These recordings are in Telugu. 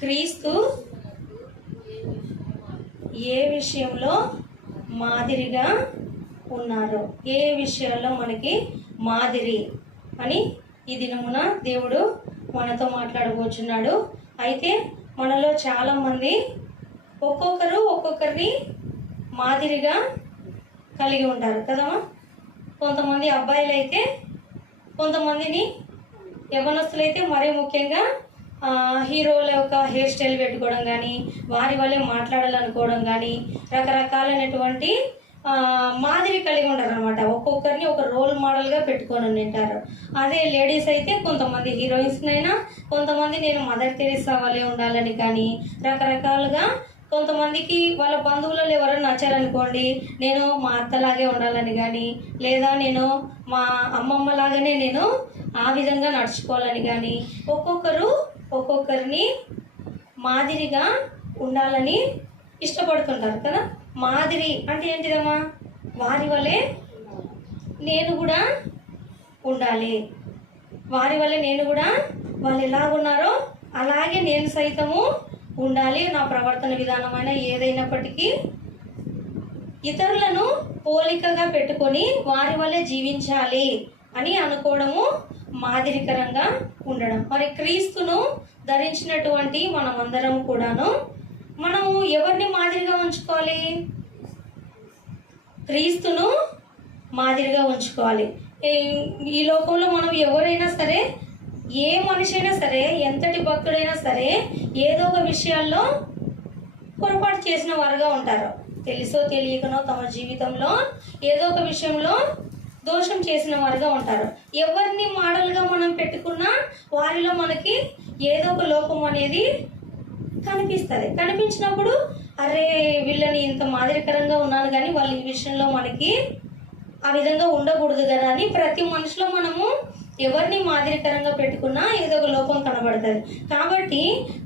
క్రీస్తు ఏ విషయంలో మాదిరిగా ఉన్నారు, ఏ విషయాల్లో మనకి మాదిరి అని ఈ దినమున దేవుడు మనతో మాట్లాడబోచున్నాడు. అయితే మనలో చాలామంది ఒక్కొక్కరిని మాదిరిగా కలిగి ఉంటారు కదమ్మా. కొంతమంది అబ్బాయిలు అయితే, కొంతమందిని యవ్వనస్తులైతే మరీ ముఖ్యంగా హీరోల యొక్క హెయిర్ స్టైల్ పెట్టుకోవడం కానీ, వారి వల్లే మాట్లాడాలనుకోవడం కానీ, రకరకాలైనటువంటి మాదిరి కలిగి ఉంటారు అనమాట. ఒక్కొక్కరిని ఒక రోల్ మోడల్గా పెట్టుకొని ఉంటారు. అదే లేడీస్ అయితే కొంతమంది హీరోయిన్స్నైనా, కొంతమంది నేను మదర్ తెరీసా వల్లే ఉండాలని కానీ, రకరకాలుగా కొంతమందికి వాళ్ళ బంధువులలో ఎవరైనా నచ్చారనుకోండి, నేను మా అత్తలాగే ఉండాలని కానీ, లేదా నేను మా అమ్మమ్మ లాగానే నేను ఆ విధంగా నడుచుకోవాలని కానీ, ఒక్కొక్కరిని మాదిరిగా ఉండాలని ఇష్టపడుతుంటారు కదా. మాదిరి అంటే ఏంటిదమ్మా? వారి వల్లే నేను కూడా ఉండాలి, వారి వల్లే నేను కూడా వాళ్ళు ఎలాగున్నారో అలాగే నేను సైతము ఉండాలి. నా ప్రవర్తన విధానమైన ఏదైనప్పటికీ ఇతరులను పోలికగా పెట్టుకొని వారి వల్లే జీవించాలి అని అనుకోవడము మాదిరికరంగా ఉండడం. మరి క్రీస్తును ధరించినటువంటి మనమందరం కూడాను మనము ఎవరిని మాదిరిగా ఉంచుకోవాలి? క్రీస్తును మాదిరిగా ఉంచుకోవాలి. ఈ లోకంలో మనం ఎవరైనా సరే, ఏ మనిషి అయినా సరే, ఎంతటి భక్తుడైనా సరే, ఏదో ఒక విషయాల్లో పొరపాటు చేసిన వారుగా ఉంటారు. తెలుసో తెలియకనో తమ జీవితంలో ఏదో ఒక విషయంలో దోషం చేసిన వారుగా ఉంటారు. ఎవరిని మోడల్గా మనం పెట్టుకున్నా వారిలో మనకి ఏదో ఒక లోపం అనేది కనిపిస్తుంది. కనిపించినప్పుడు అరే వీళ్ళని ఇంత మాదిరికరంగా ఉన్నాను కానీ వాళ్ళు ఈ విషయంలో మనకి ఆ విధంగా ఉండకూడదు కదా అని ప్రతి మనిషిలో మనము ఎవరిని మాదిరికరంగా పెట్టుకున్నా ఏదో ఒక లోపం కనబడుతుంది. కాబట్టి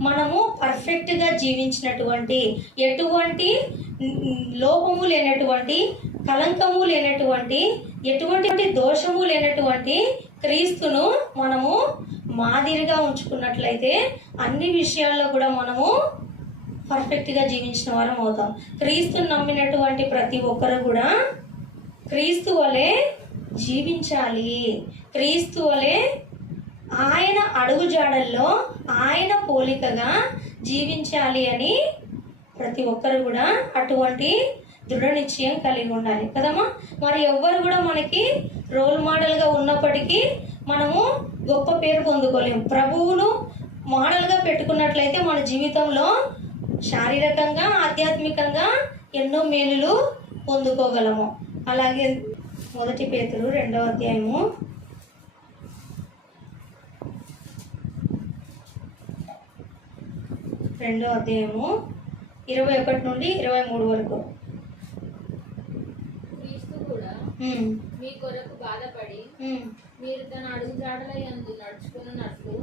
మనము పర్ఫెక్ట్గా జీవించినటువంటి, ఎటువంటి లోపము లేనటువంటి, కలంకము లేనటువంటి, ఎటువంటి దోషము లేనటువంటి క్రీస్తును మనము మాదిరిగా ఉంచుకున్నట్లయితే అన్ని విషయాల్లో కూడా మనము పర్ఫెక్ట్గా జీవించిన వారం అవుతాం. క్రీస్తును నమ్మినటువంటి ప్రతి ఒక్కరు కూడా క్రీస్తు వలె జీవించాలి. క్రీస్తు వలె ఆయన అడుగుజాడల్లో ఆయన పోలికగా జీవించాలి అని ప్రతి ఒక్కరు కూడా అటువంటి దృఢ నిశ్చయం కలిగి ఉండాలి కదమ్మా. మరి ఎవ్వరు కూడా మనకి రోల్ మోడల్గా ఉన్నప్పటికీ మనము గొప్ప పేరు పొందుకోలేము. ప్రభువును మోడల్గా పెట్టుకున్నట్లయితే మన జీవితంలో శారీరకంగా, ఆధ్యాత్మికంగా ఎన్నో మేలులు పొందుకోగలము. అలాగే 1 పేతురు 2వ అధ్యాయము 21 నుండి 23 వరకు. క్రీస్తు కూడా మీ కొరకు బాధపడి మీరు తన అడుగుజాడలయందు నడుచుకున్నట్లు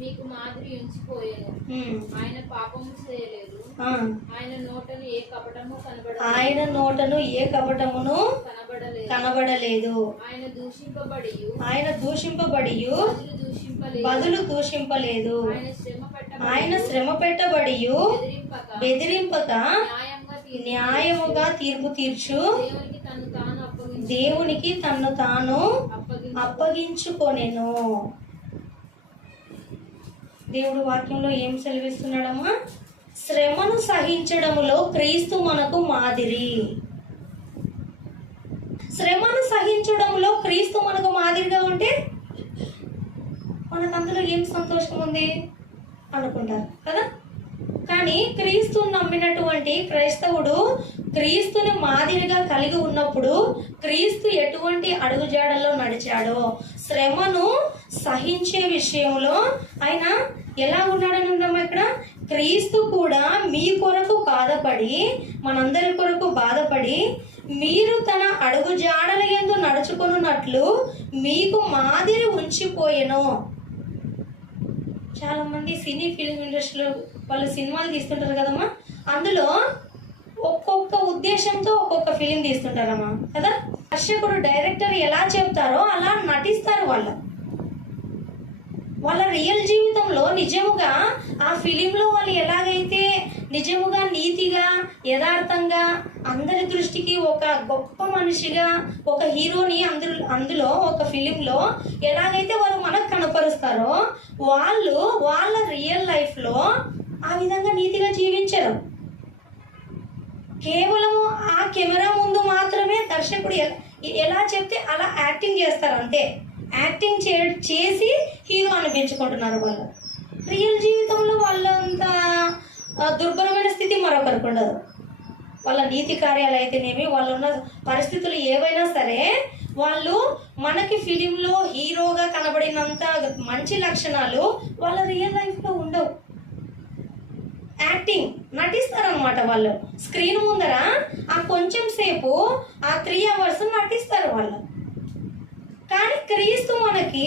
మీకు మాదిరి ఉంచిపోయాను. ఆయన పాపము చేయలేదు, ఆయన నోటను ఏ కపటమును కనబడలేదు. ఆయన దూషింపబడి బదులు దూషింపలేదు. ఆయన శ్రమ పెట్టబడి బెదిరింపక న్యాయముగా తీర్పు తీర్చు దేవునికి తన్ను తాను అప్పగించుకొనెను. దేవుడు వాక్యంలో ఏం సెలవిస్తున్నాడమ్మా? శ్రమను సహించడములో క్రీస్తు మనకు మాదిరి. శ్రమను సహించడంలో క్రీస్తు మనకు మాదిరిగా ఉంటే మనకు అందులో ఏం సంతోషం ఉంది అనుకుంటారు కదా. కానీ క్రీస్తుని నమ్మినటువంటి క్రైస్తవుడు క్రీస్తుని మాదిరిగా కలిగి ఉన్నప్పుడు క్రీస్తు ఎటువంటి అడుగుజాడల్లో నడిచాడో, శ్రమను సహించే విషయంలో ఆయన ఎలా ఉన్నాడని ఉందమ్మా ఇక్కడ? క్రీస్తు కూడా మీ కొరకు బాధపడి, మనందరి కొరకు బాధపడి, మీరు తన అడుగుజాడల యందు నడుచుకున్నట్లు మీకు మాదిరి ఉంచిపోయెను. చాలా మంది సినీ ఫిల్మ్ ఇండస్ట్రీలో వాళ్ళు సినిమాలు తీస్తుంటారు కదమ్మా. అందులో ఒక్కొక్క ఉద్దేశంతో ఒక్కొక్క ఫిలిం తీస్తుంటారమ్మా కదా. దర్శకుడు, డైరెక్టర్ ఎలా చెప్తారో అలా నటిస్తారు వాళ్ళు. వాళ్ళ రియల్ జీవితంలో నిజముగా ఆ ఫిలింలో వాళ్ళు ఎలాగైతే నిజముగా నీతిగా యథార్థంగా అందరి దృష్టికి ఒక గొప్ప మనిషిగా ఒక హీరోని అందులో ఒక ఫిలింలో ఎలాగైతే వారు మనకు కనపరుస్తారో వాళ్ళు వాళ్ళ రియల్ లైఫ్లో ఆ విధంగా నీతిగా జీవించరు. కేవలము ఆ కెమెరా ముందు మాత్రమే దర్శకుడు ఎలా చెప్తే అలా యాక్టింగ్ చేస్తారు, అంతే. యాక్టింగ్ చేసి హీరో అనిపించుకుంటున్నారు. వాళ్ళు రియల్ జీవితంలో వాళ్ళంత దుర్భరమైన స్థితి మరొకరికి ఉండదు. వాళ్ళ నీతి కార్యాలు అయితేనేమి, వాళ్ళు ఉన్న పరిస్థితులు ఏవైనా సరే వాళ్ళు మనకి ఫిలింలో హీరోగా కనబడినంత మంచి లక్షణాలు వాళ్ళ రియల్ లైఫ్లో ఉండవు. యాక్టింగ్ నటిస్తారనమాట. వాళ్ళు స్క్రీన్ ముందర ఆ కొంచెం సేపు ఆ 3 hours నటిస్తారు వాళ్ళు. కానీ క్రీస్తు మనకి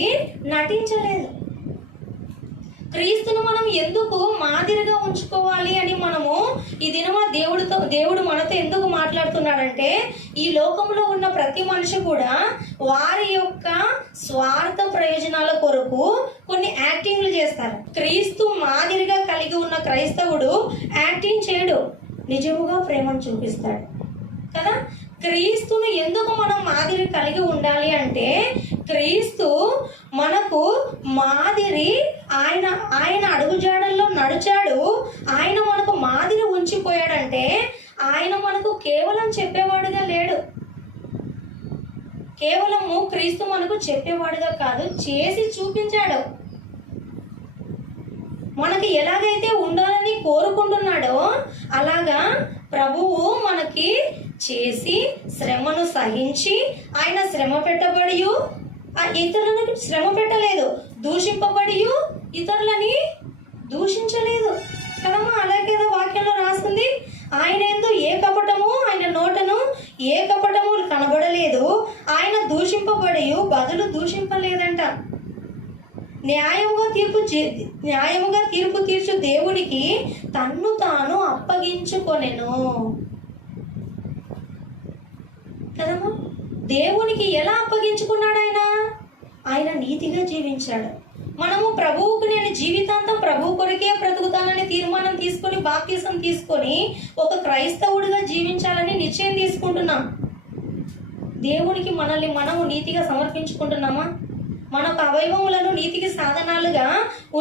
నటించలేదు. క్రీస్తును మనం ఎందుకు మాదిరిగా ఉంచుకోవాలి అని మనము ఈ దినమా దేవుడు మనతో ఎందుకు మాట్లాడుతున్నాడంటే, ఈ లోకంలో ఉన్న ప్రతి మనిషి కూడా వారి యొక్క స్వార్థ ప్రయోజనాల కొరకు కొన్ని యాక్టింగ్లు చేస్తారు. క్రీస్తు మాదిరిగా కలిగి ఉన్న క్రైస్తవుడు యాక్టింగ్ చేయడు, నిజముగా ప్రేమను చూపిస్తాడు కదా. క్రీస్తును ఎందుకు మనం మాదిరి కలిగి ఉండాలి అంటే, క్రీస్తు మనకు మాదిరి, ఆయన అడుగుజాడల్లో నడిచాడు. ఆయన మనకు మాదిరి ఉంచిపోయాడంటే ఆయన మనకు కేవలం చెప్పేవాడుగా లేడు. కేవలము క్రీస్తు మనకు చెప్పేవాడుగా కాదు, చేసి చూపించాడు. మనకి ఎలాగైతే ఉండాలని కోరుకుంటున్నాడో అలాగా ప్రభువు మనకి చేసి శ్రమను సహించి, ఆయన శ్రమ పెట్టబడి ఇతరులను శ్రమ పెట్టలేదు, దూషింపబడి ఇతరులని దూషించలేదు కదమ్మా. అలాగే వాక్యంలో రాస్తుంది, ఆయన యందు ఏ కపటము, ఆయన నోటను ఏ కపటము కనబడలేదు, ఆయన దూషింపబడి బదులు దూషింపలేదంట. న్యాయముగా తీర్పు తీర్చు దేవునికి తన్ను తాను అప్పగించుకొనెను కదమ్మా. దేవునికి ఎలా అప్పగించుకున్నాడు? ఆయన నీతిగా జీవించాడు. మనము ప్రభువుకు నేను జీవితాంతం ప్రభు కొరకే బ్రతుకుతానని తీర్మానం తీసుకొని బాప్తిసం తీసుకొని ఒక క్రైస్తవుడిగా జీవించాలని నిశ్చయం తీసుకుంటున్నాం. దేవునికి మనల్ని మనము నీతిగా సమర్పించుకుంటున్నామా? మన అవయవములను నీతికి సాధనాలుగా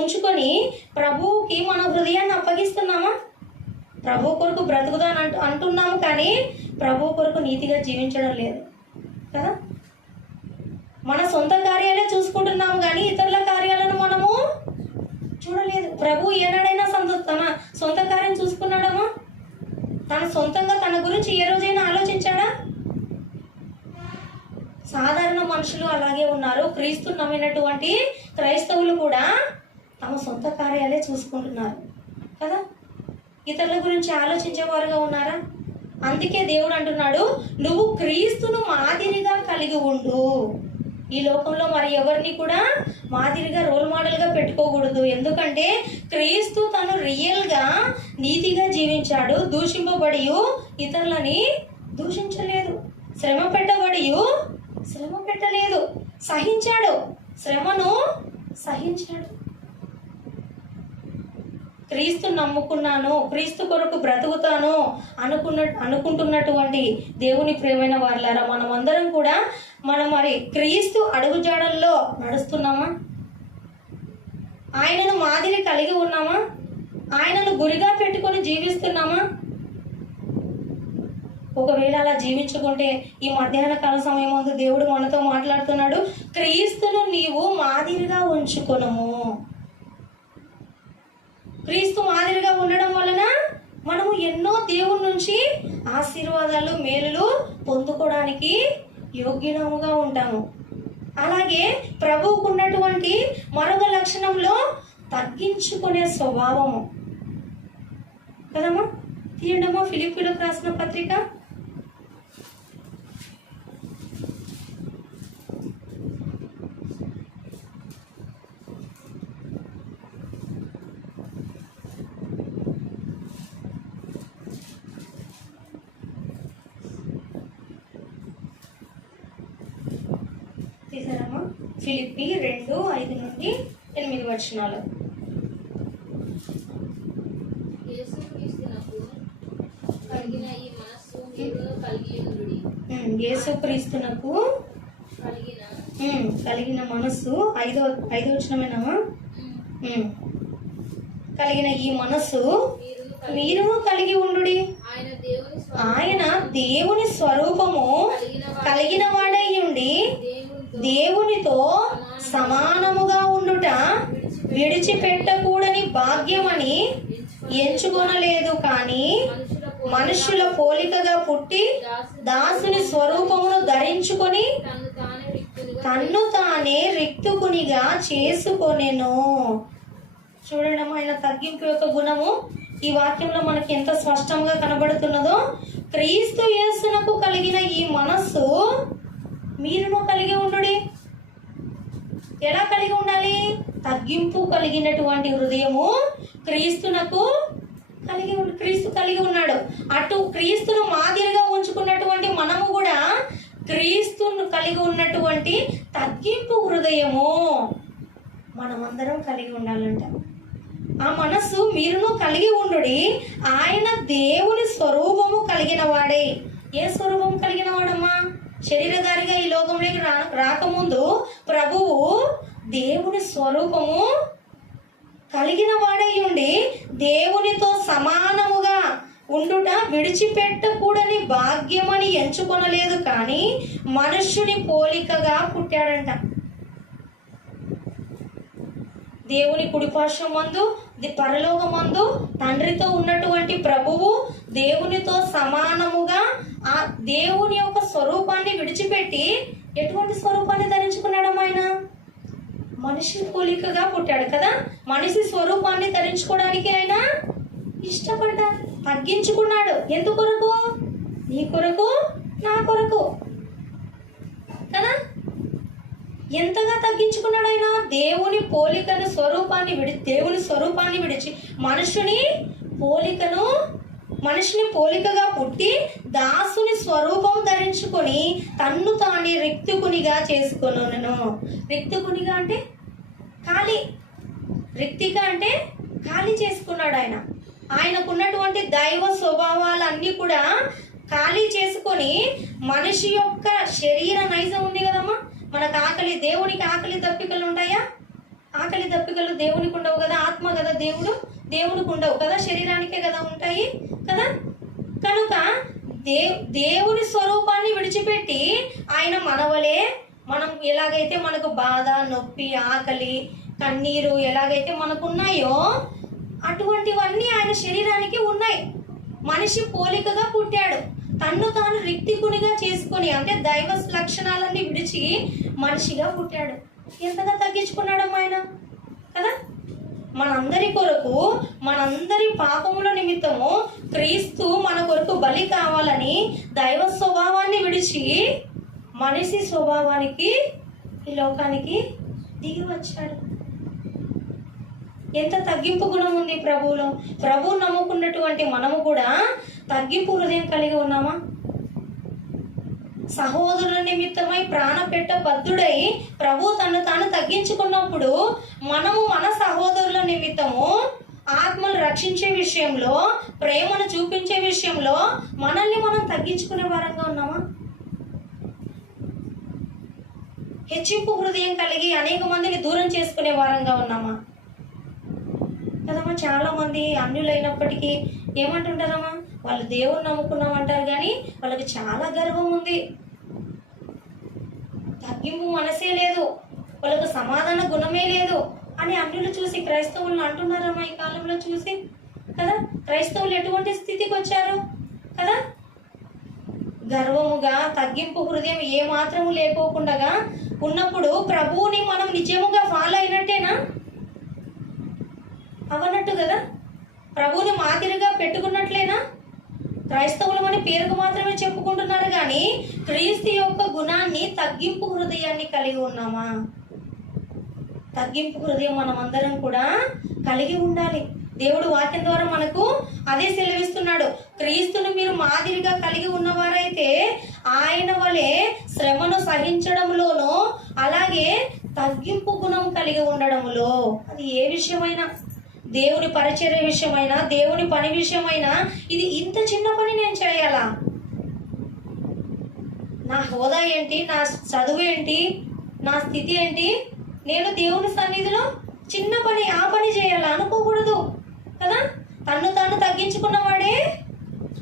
ఉంచుకొని ప్రభువుకి మన హృదయాన్ని అప్పగిస్తున్నామా? ప్రభు కొరకు బ్రతుకుదాని అంటున్నాము, కానీ ప్రభు కొరకు నీతిగా జీవించడం లేదు కదా. మన సొంత కార్యాలే చూసుకుంటున్నాము కానీ ఇతరుల కార్యాలను మనము చూడలేదు. ప్రభు ఏనాడైనా తన సొంత కార్యం చూసుకున్నాడమ్మా? తన సొంతంగా తన గురించి ఏ రోజైనా ఆలోచించాడా? సాధారణ మనుషులు అలాగే ఉన్నారు. క్రీస్తు నమ్మినటువంటి క్రైస్తవులు కూడా తమ సొంత కార్యాలే చూసుకుంటున్నారు కదా. ఇతరుల గురించి ఆలోచించేవారుగా ఉన్నారా? అందుకే దేవుడు అంటున్నాడు, నువ్వు క్రీస్తును మాదిరిగా కలిగి ఉండు. ఈ లోకంలో మరి ఎవరిని కూడా మాదిరిగా రోల్ మోడల్గా పెట్టుకోకూడదు. ఎందుకంటే క్రీస్తు తను రియల్గా నీతిగా జీవించాడు. దూషింపబడి ఇతరులని దూషించలేదు, శ్రమ పెట్టలేదు, సహించాడు, శ్రమను సహించాడు. క్రీస్తు నమ్ముకున్నాను, క్రీస్తు కొరకు బ్రతుకుతాను అనుకుంటున్నటువంటి దేవుని ప్రియమైన వారలారా, మనమందరం కూడా మరి క్రీస్తు అడుగుజాడల్లో నడుస్తున్నామా? ఆయనను మాదిరి కలిగి ఉన్నామా? ఆయనను గురిగా పెట్టుకొని జీవిస్తున్నామా? ఒకవేళ అలా జీవించుకుంటే ఈ మధ్యాహ్న కాల సమయం ముందు దేవుడు మనతో మాట్లాడుతున్నాడు, క్రీస్తును నీవు మాదిరిగా ఉంచుకొనుము. క్రీస్తు మాదిరిగా ఉండడం వలన మనము ఎన్నో దేవుని నుంచి ఆశీర్వాదాలు మేలులు పొందుకోవడానికి యోగ్యులముగా ఉంటాము. అలాగే ప్రభువుకు ఉన్నటువంటి మరొక లక్షణంలో తగ్గించుకునే స్వభావము కదమ్మా. తీయండమ్మా ఫిలిప్పీలకు రాసిన పత్రిక 2:5 నుండి 8 వచనాలు. యేసుక్రీస్తునకు కలిగిన ఈ మనస్సు మీరు కలిగి ఉండుడి. యేసుక్రీస్తునకు కలిగిన మనస్సు 5వ వచనమేనా? కలిగిన ఈ మనస్సు మీరు కలిగి ఉండుడి. ఆయన దేవుని స్వరూపము కలిగిన వాడై ఉండి దేవునితో సమానముగా ఉండుట విడిచిపెట్టకూడని భాగ్యమని ఎంచుకొనలేదు, కానీ మనుషుల పోలికగా పుట్టి దాసుని స్వరూపమును ధరించుకొని తన్ను తానే రిక్తుకునిగా చేసుకొనెను. చూడండి, ఆయన తగ్గింపు యొక్క గుణము ఈ వాక్యంలో మనకి ఎంత స్పష్టంగా కనబడుతున్నదో. క్రీస్తు యేసునకు కలిగిన ఈ మనస్సు మీరును కలిగి ఉండుడి. ఎలా కలిగి ఉండాలి? తగ్గింపు కలిగినటువంటి హృదయము క్రీస్తు కలిగి ఉన్నాడు. అటు క్రీస్తును మాదిరిగా ఉంచుకున్నటువంటి మనము కూడా క్రీస్తును కలిగి ఉన్నటువంటి తగ్గింపు హృదయము మనమందరం కలిగి ఉండాలంట. ఆ మనస్సు మీరును కలిగి ఉండుడి. ఆయన దేవుని స్వరూపము కలిగిన వాడే. ఏ స్వరూపం కలిగిన వాడమ్మా? శరీరధారిగా ఈ లోకంలోకి రాకముందు ప్రభువు దేవుని స్వరూపము కలిగిన వాడై ఉండి దేవునితో సమానముగా ఉండుట విడిచిపెట్టకూడని భాగ్యమని ఎంచుకొనలేదు, కానీ మనుష్యుని పోలికగా పుట్టాడంట. దేవుని కుడిపార్శ్వమందు పరలోకమందు తండ్రితో ఉన్నటువంటి ప్రభువు దేవునితో సమానముగా ఆ దేవుని యొక్క స్వరూపాన్ని విడిచిపెట్టి ఎటువంటి స్వరూపాన్ని ధరించుకున్నాడు? ఆయన మనిషి పోలికగా పుట్టాడు కదా. మనిషి స్వరూపాన్ని ధరించుకోవడానికి ఆయన ఇష్టపడ్డాడు, తగ్గించుకున్నాడు. ఎందుకొరకు? నీ కొరకు, నా కొరకు కదా. ఎంతగా తగ్గించుకున్నాడు ఆయన? దేవుని పోలికను దేవుని స్వరూపాన్ని విడిచి మనుషుని పోలికగా పుట్టి దాసుని స్వరూపం ధరించుకొని తన్ను తానే రిక్తుకునిగా చేసుకొనెను. రిక్తుకునిగా అంటే ఖాళీ, రిక్తిగా అంటే ఖాళీ చేసుకున్నాడు. ఆయనకున్నటువంటి దైవ స్వభావాలన్నీ కూడా ఖాళీ చేసుకొని మనిషి యొక్క శరీర నైజం ఉంది కదమ్మా. మనకు ఆకలి, దేవునికి ఆకలి దప్పికలు ఉంటాయా? ఆకలి దప్పికలు దేవునికి ఉండవు కదా. ఆత్మ కదా దేవునికి ఉండవు కదా, శరీరానికే కదా ఉంటాయి కదా. కనుక దేవుని స్వరూపాన్ని విడిచిపెట్టి ఆయన మనవలే, మనం ఎలాగైతే మనకు బాధ, నొప్పి, ఆకలి, కన్నీరు ఎలాగైతే మనకు ఉన్నాయో అటువంటివన్నీ ఆయన శరీరానికి ఉన్నాయి. మనిషి పోలికగా పుట్టాడు. తన్ను తాను రిక్తికునిగా చేసుకొని, అంటే దైవ లక్షణాలన్నీ విడిచి మనిషిగా పుట్టాడు. ఎంతగా తగ్గించుకున్నాడమ్మా ఆయన కదా. మనందరి కొరకు, మనందరి పాపముల నిమిత్తము క్రీస్తు మన కొరకు బలి కావాలని దైవ స్వభావాన్ని విడిచి మనిషి స్వభావానికి ఈ లోకానికి దిగి వచ్చాడు. ఎంత తగ్గింపు గుణం ఉంది ప్రభువులో. ప్రభువు నమ్ముకున్నటువంటి మనము కూడా తగ్గింపు హృదయం కలిగి ఉన్నామా? సహోదరుల నిమిత్తమై ప్రాణపెట్ట బద్ధుడై ప్రభు తను తాను తగ్గించుకున్నప్పుడు మనము మన సహోదరుల నిమిత్తము ఆత్మను రక్షించే విషయంలో, ప్రేమను చూపించే విషయంలో మనల్ని మనం తగ్గించుకునే వారంగా ఉన్నామా? హెచ్చింపు హృదయం కలిగి అనేక మందిని దూరం చేసుకునే వారంగా ఉన్నామా కదమ్మా. చాలా మంది అన్యులైనప్పటికీ ఏమంటుంటారమ్మా, వాళ్ళు దేవుని నమ్ముకున్నామంటారు, కానీ వాళ్ళకి చాలా గర్వం ఉంది, తగ్గింపు మనసే లేదు, వాళ్ళకు సమాధాన గుణమే లేదు అని అన్యులు చూసి క్రైస్తవులను అంటున్నారమ్మా ఈ కాలంలో చూసి కదా. క్రైస్తవులు ఎటువంటి స్థితికి వచ్చారు కదా. గర్వముగా, తగ్గింపు హృదయం ఏ మాత్రము లేకోకుండా ఉన్నప్పుడు ప్రభువుని మనం నిజముగా ఫాలో అయినట్టేనా? అవనట్టు కదా. ప్రభువుని మాదిరిగా పెట్టుకున్నట్లేనా? క్రైస్తవులమని పేరుకు మాత్రమే చెప్పుకుంటున్నారు, కానీ క్రీస్తు యొక్క గుణాన్ని, తగ్గింపు హృదయాన్ని కలిగి ఉన్నామా? తగ్గింపు హృదయం మనమందరం కూడా కలిగి ఉండాలి. దేవుడు వాక్యం ద్వారా మనకు అదే సెలవిస్తున్నాడు. క్రీస్తును మీరు మాదిరిగా కలిగి ఉన్నవారైతే ఆయన వలె శ్రమను సహించడంలోనూ అలాగే తగ్గింపు గుణం కలిగి ఉండడంలో, అది ఏ విషయమైనా, దేవుని పరిచర్య విషయమైనా, దేవుని పని విషయమైనా, ఇది ఇంత చిన్న పని నేను చేయాలా, నా హోదా ఏంటి, నా చదువు ఏంటి, నా స్థితి ఏంటి, నేను దేవుని సన్నిధిలో చిన్న పని ఆ పని చేయాలా అనుకోకూడదు కదా. తన్ను తాను తగ్గించుకున్నవాడే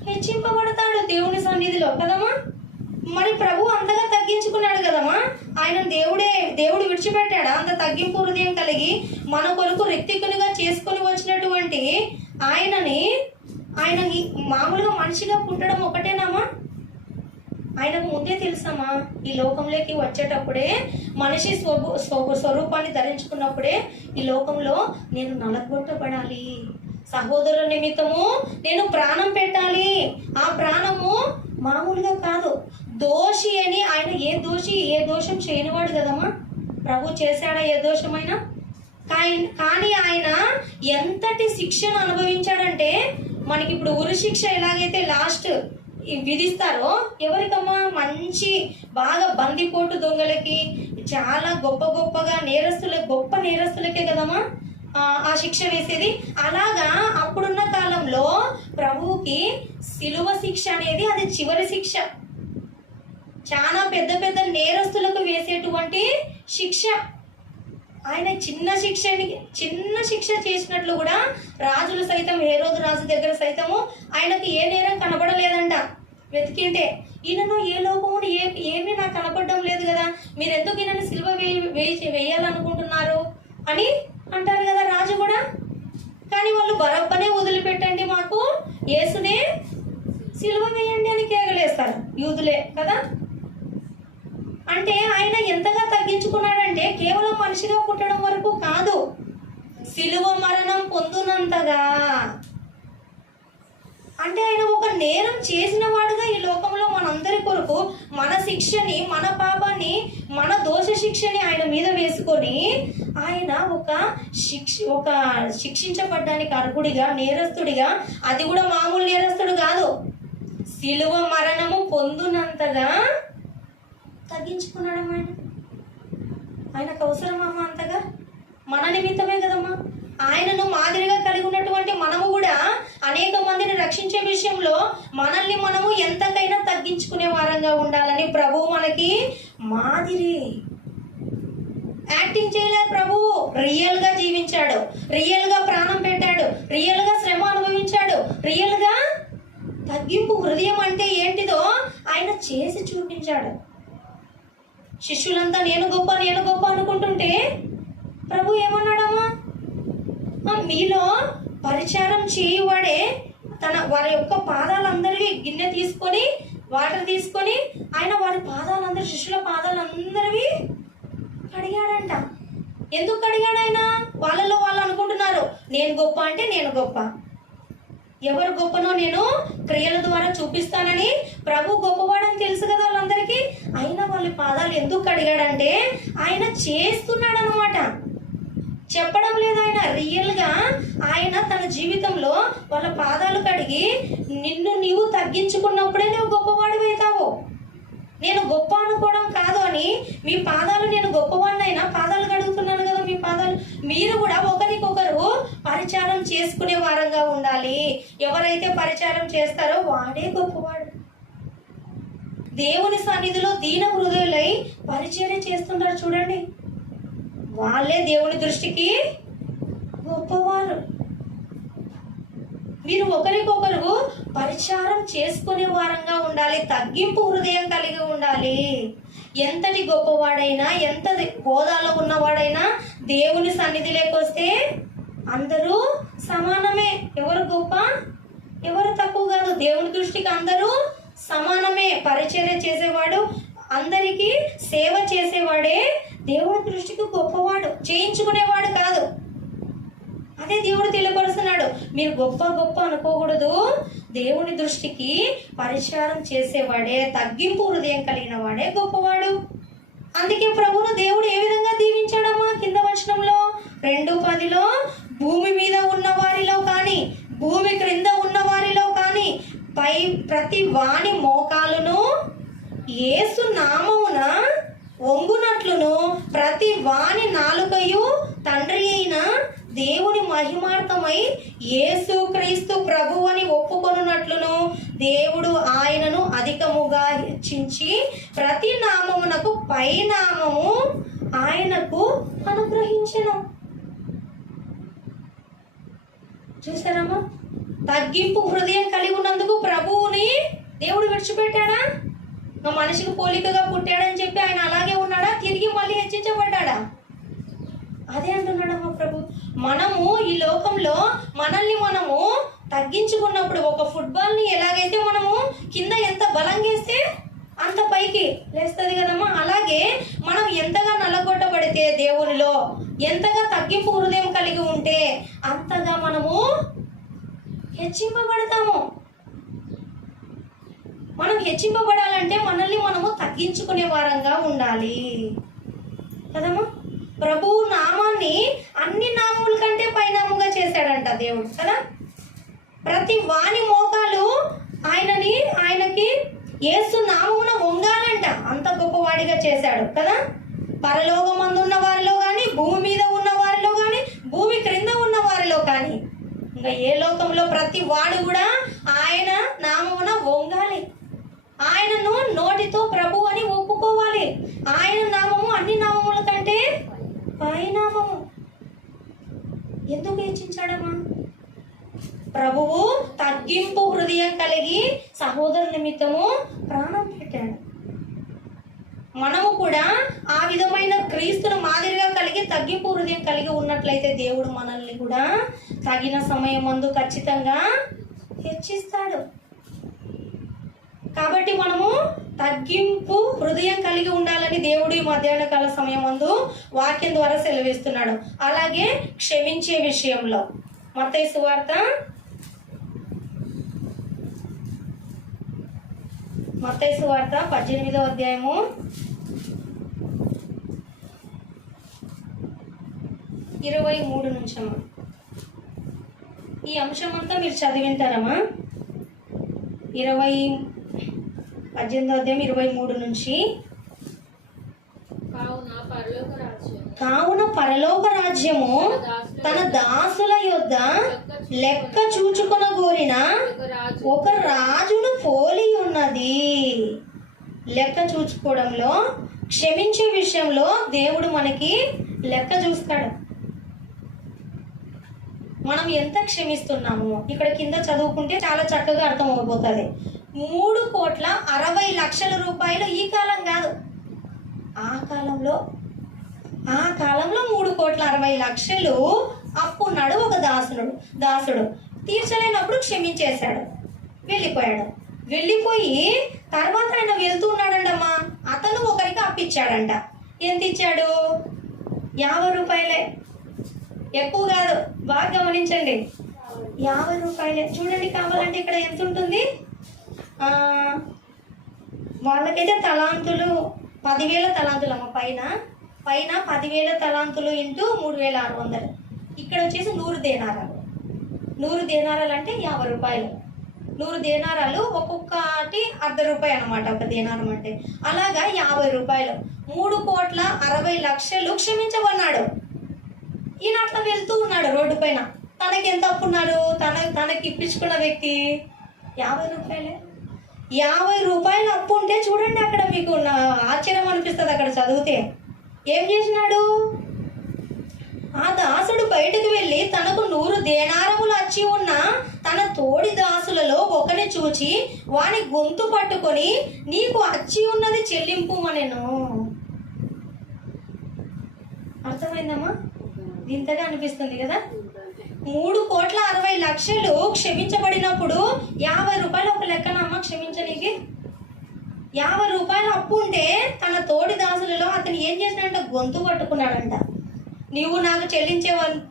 హెచ్చింపబడతాడు దేవుని సన్నిధిలో కదమ్మా. మరి ప్రభు అంతగా తగ్గించుకున్నాడు కదమ్మా. ఆయన దేవుడు విడిచిపెట్టాడు అంత తగ్గింపు హృదయం కలిగి మన కొరకు రిక్తికునిగా చేసుకొని వచ్చినటువంటి ఆయనని మామూలుగా మనిషిగా పుట్టడం ఒకటేనామా. ఆయనకు ముందే తెలుసమ్మా, ఈ లోకంలోకి వచ్చేటప్పుడే మనిషి స్వరూపాన్ని ధరించుకున్నప్పుడే ఈ లోకంలో నేను నలగొట్టబడాలి, సహోదరుల నిమిత్తము నేను ప్రాణం పెట్టాలి. ఆ ప్రాణము మామూలుగా కాదు, దోషి అని. ఆయన ఏ దోషం చేయనివాడు కదమ్మా. ప్రభు చేశాడా ఏ దోషమైనా? కానీ ఆయన ఎంతటి శిక్షను అనుభవించాడంటే, మనకి ఇప్పుడు ఉరి శిక్ష ఎలాగైతే లాస్ట్ విధిస్తారో ఎవరికమ్మా, మంచి బాగా బందిపోటు దొంగలకి, చాలా గొప్పగా గొప్ప నేరస్తులకే కదమ్మా ఆ శిక్ష వేసేది. అలాగా అప్పుడున్న కాలంలో ప్రభువుకి శిలువ శిక్ష అనేది అది చివరి శిక్ష. చాలా పెద్ద నేరస్తులకు వేసేటువంటి శిక్ష. ఆయన చిన్న శిక్ష చేసినట్లు కూడా రాజులు సైతం, హేరోదు రాజు దగ్గర సైతము ఆయనకి ఏ నేరం కనబడలేదంట. వెతికింటే ఈయనను ఏ లోపము ఏమీ నాకు కనపడడం లేదు కదా, మీరు ఎందుకు ఈయనని సిలువ వేయాలనుకుంటున్నారు అని అంటారు కదా రాజు కూడా. కానీ వాళ్ళు బరబ్బనే వదిలిపెట్టండి, మాకు యేసునే సిలువ వేయండి అని కేకలేస్తారు యూదులే కదా. అంటే ఆయన ఎంతగా తగ్గించుకున్నాడంటే కేవలం మనిషిగా పుట్టడం వరకు కాదు, సిలువ మరణం పొందునంతగా. అంటే ఆయన ఒక నేరం చేసిన వాడుగా ఈ లోకంలో మనందరి కొరకు మన శిక్షని, మన పాపాన్ని, మన దోష శిక్షని ఆయన మీద వేసుకొని ఆయన ఒక శిక్షించబడ్డానికి అర్హుడిగా, నేరస్తుడిగా, అది కూడా మామూలు నేరస్తుడు కాదు, సిలువ మరణము పొందునంతగా తగ్గించుకున్నాడు. ఆయనకు అవసరమమ్మా అంతగా? మన నిమిత్తమే కదమ్మా. ఆయనను మాదిరిగా కలిగి ఉన్నటువంటి మనము కూడా అనేక మందిని రక్షించే విషయంలో మనల్ని మనము ఎంతకైనా తగ్గించుకునే వారంగా ఉండాలని ప్రభువు మనకి మాదిరి. యాక్టింగ్ చేయలేదు ప్రభువు, రియల్ గా జీవించాడు, రియల్ గా ప్రాణం పెట్టాడు, రియల్ గా శ్రమ అనుభవించాడు, రియల్ గా తగ్గింపు హృదయం అంటే ఏంటిదో ఆయన చేసి చూపించాడు. శిష్యులంతా నేను గొప్ప అనుకుంటుంటే ప్రభు ఏమన్నాడమ్మా, మీలో పరిచారం చేయువాడే వారి యొక్క పాదాలందరివి గిన్నె తీసుకొని, వాటర్ తీసుకొని ఆయన వారి పాదాలందరి, శిష్యుల పాదాలందరివి కడిగాడంట. ఎందుకు కడిగాడు ఆయన? వాళ్ళలో వాళ్ళు అనుకుంటున్నారు నేను గొప్ప అంటే నేను గొప్ప, ఎవరు గొప్పనో నేను క్రియల ద్వారా చూపిస్తానని. ప్రభు గొప్పవాడని తెలుసు కదా వాళ్ళందరికీ. అయినా వాళ్ళ పాదాలు ఎందుకు కడిగాడంటే ఆయన చేస్తున్నాడు అనమాట, చెప్పడం లేదు. ఆయన రియల్ గా ఆయన తన జీవితంలో వాళ్ళ పాదాలు కడిగి, నిన్ను నీవు తగ్గించుకున్నప్పుడే నువ్వు గొప్పవాడివి అవుతావు. నేను గొప్ప అనుకోవడం కాదు అని మీ పాదాలు, నేను గొప్పవాడినైనా పాదాలు కడుగుతున్నాను కదా మీ పాదాలు. మీరు కూడా ఒకరికొకరు పరిచారం చేసుకునే వారంగా ఉండాలి. ఎవరైతే పరిచారం చేస్తారో వాడే గొప్పవాడు. దేవుని సన్నిధిలో దీన హృదయులై పరిచర్య చేస్తున్నారు చూడండి, వాళ్ళే దేవుని దృష్టికి గొప్పవారు. మీరు ఒకరికొకరు పరిచారం చేసుకునే వారంగా ఉండాలి, తగ్గింపు హృదయం కలిగి ఉండాలి. ఎంతటి గొప్పవాడైనా, ఎంత హోదాలో ఉన్నవాడైనా దేవుని సన్నిధిలోకి వస్తే అందరూ సమానమే. ఎవరు గొప్ప, ఎవరు తక్కువ కాదు. దేవుని దృష్టికి అందరూ సమానమే. పరిచర్య చేసేవాడు, అందరికీ సేవ చేసేవాడే దేవుని దృష్టికి గొప్పవాడు, చేయించుకునేవాడు కాదు. అదే దేవుడు తెలియపరుస్తున్నాడు. మీరు గొప్ప అనుకోకూడదు, దేవుని దృష్టికి పరిచారం చేసేవాడే, తగ్గింపు హృదయం కలిగిన వాడే గొప్పవాడు. అందుకే ప్రభువును దేవుడు ఏ విధంగా దీవించాడమ్మా? కింద వచనంలో 2:10 భూమి మీద ఉన్న వారిలో కానీ, భూమి క్రింద ఉన్న వారిలో కానీ ప్రతి వాని మోకాలును యేసు నామమున వంగునట్లును ప్రతి వాని నాలుకయు తండ్రి అయిన దేవుని మహిమార్థమై యేసుక్రీస్తు ప్రభువని ఒప్పుకొనున్నట్లును దేవుడు ఆయనను అధికముగా హెచ్చించి ప్రతి నామమునకు పై నామము ఆయనకు అనుగ్రహించెను. చూసారమ్మా, తగ్గింపు హృదయం కలిగి ఉన్నందుకు ప్రభువుని దేవుడు విడిచిపెట్టాడా? మనిషికి పోలికగా పుట్టాడని చెప్పి ఆయన అలాగే ఉన్నాడా? తిరిగి మళ్ళీ హెచ్చించబడ్డాడా? అదే అంటున్నాడమ్మా ప్రభు. మనము ఈ లోకంలో మనల్ని మనము తగ్గించుకున్నప్పుడు, ఒక ఫుట్బాల్ని ఎలాగైతే మనము కింద ఎంత బలంగా వేస్తే అంత పైకి లేస్తుంది కదమ్మా, అలాగే మనం ఎంతగా నల్లగొట్టబడితే దేవునిలో, ఎంతగా తగ్గింపు హృదయం కలిగి ఉంటే అంతగా మనము హెచ్చింపబడతాము. మనం హెచ్చింపబడాలంటే మనల్ని మనము తగ్గించుకునే వారంగా ఉండాలి కదమ్మా. ప్రభువు నామాన్ని అన్ని నామముల కంటే పైనాముగా చేశాడంట దేవుడు కదా. ప్రతి వాని మోకాలు ఆయనకి యేసు నామమున వంగాలంట, అంత గొప్పవాడిగా చేశాడు కదా. పరలోకమందున్న వారిలో కానీ, భూమి మీద ఉన్న వారిలో కానీ, భూమి క్రింద ఉన్న వారిలో కానీ, ఇంకా ఏ లోకంలో ప్రతి వాడు కూడా ఆయన నామమున వంగాలి. ఆయనను నోటితో ప్రభు అని ఒప్పుకోవాలి. ఆయన నామము అన్ని నామముల కంటే పైనామము. ఎందుకు హెచ్చించాడమ్మా? ప్రభువు తగ్గింపు హృదయం కలిగి సహోదరు నిమిత్తము ప్రాణం పెట్టాడు. మనము కూడా ఆ విధమైన క్రీస్తును మాదిరిగా కలిగి తగ్గింపు హృదయం కలిగి ఉన్నట్లయితే దేవుడు మనల్ని కూడా తగిన సమయం ముందు ఖచ్చితంగా హెచ్చిస్తాడు. కాబట్టి మనము తగ్గింపు హృదయం కలిగి ఉండాలని దేవుడు ఈ మధ్యాహ్న కాల సమయం ముందు వాక్యం ద్వారా సెలవిస్తున్నాడు. అలాగే క్షమించే విషయంలో మత్తయి సువార్త 18వ అధ్యాయము 23 నుంచి అమ్మా. ఈ అంశం అంతా మీరు చదివింటారమ్మా. 18వ అధ్యాయం 23 నుంచి. కావున పరలోక రాజ్యము తన దాసుల యొద్ద లెక్క చూచుకొన గోరిన ఒక రాజును పోలి ఉన్నది. లెక్క చూచుకోవడంలో, క్షమించే విషయంలో దేవుడు మనకి లెక్క చూస్తాడు. మనం ఎంత క్షమిస్తున్నాము ఇక్కడ కింద చదువుకుంటే చాలా చక్కగా అర్థం అవబోతుంది. 3,60,00,000 రూపాయలు ఈ కాలం కాదు, ఆ కాలంలో 3,60,00,000 అప్పున్నాడు ఒక దాసుడు. తీర్చలేనప్పుడు క్షమించేశాడు, వెళ్ళిపోయాడు. వెళ్ళిపోయి తర్వాత ఆయన వెళ్తూ ఉన్నాడంటమ్మా. అతను ఒకరికి అప్పిచ్చాడంట. ఎంత ఇచ్చాడు? 50 రూపాయలే, ఎక్కువ కాదు, బాగా గమనించండి. 50 రూపాయలే. చూడండి, కావాలంటే ఇక్కడ ఎంత ఉంటుంది? వాళ్ళకైతే తలాంతులు 10,000 తలాంతులు అమ్మ. పైన 10,000 తలాంతులు ఇంటూ 3,600. ఇక్కడ వచ్చేసి 100 దేనారాలు. 100 దేనారాలు అంటే 50 రూపాయలు. 100 దేనారాలు ఒక్కొక్కటి ₹1 అనమాట, ఒక దేనారం అంటే. అలాగా 50 రూపాయలు. 3,60,00,000 క్షమించబన్నాడు. ఈయన అట్లా వెళ్తూ ఉన్నాడు రోడ్డు పైన. తనకి ఎంత అప్పున్నాడు? తనకి ఇప్పించుకున్న వ్యక్తి 50 రూపాయలే. 50 రూపాయలు అప్పు ఉంటే చూడండి, అక్కడ మీకు ఆశ్చర్యం అనిపిస్తుంది అక్కడ చదివితే. ఏం చేసినాడు? ఆ దాసుడు బయటకు వెళ్ళి తనకు 100 దేనారములు అచ్చి ఉన్న తన తోడి దాసులలో ఒకని చూచి వాని గొంతు పట్టుకొని, నీకు అచ్చి ఉన్నది చెల్లింపు అనెను. అర్థమైందమ్మా? ఇంతగా అనిపిస్తుంది కదా. 3,60,00,000 క్షమించబడినప్పుడు 50 రూపాయలు ఒక లెక్కనమ్మ క్షమించనీకి. 50 రూపాయలు అప్పు ఉంటే తన తోడి దాసులలో అతను ఏం చేసినాడంట? గొంతు పట్టుకున్నాడంట. నీవు నాకు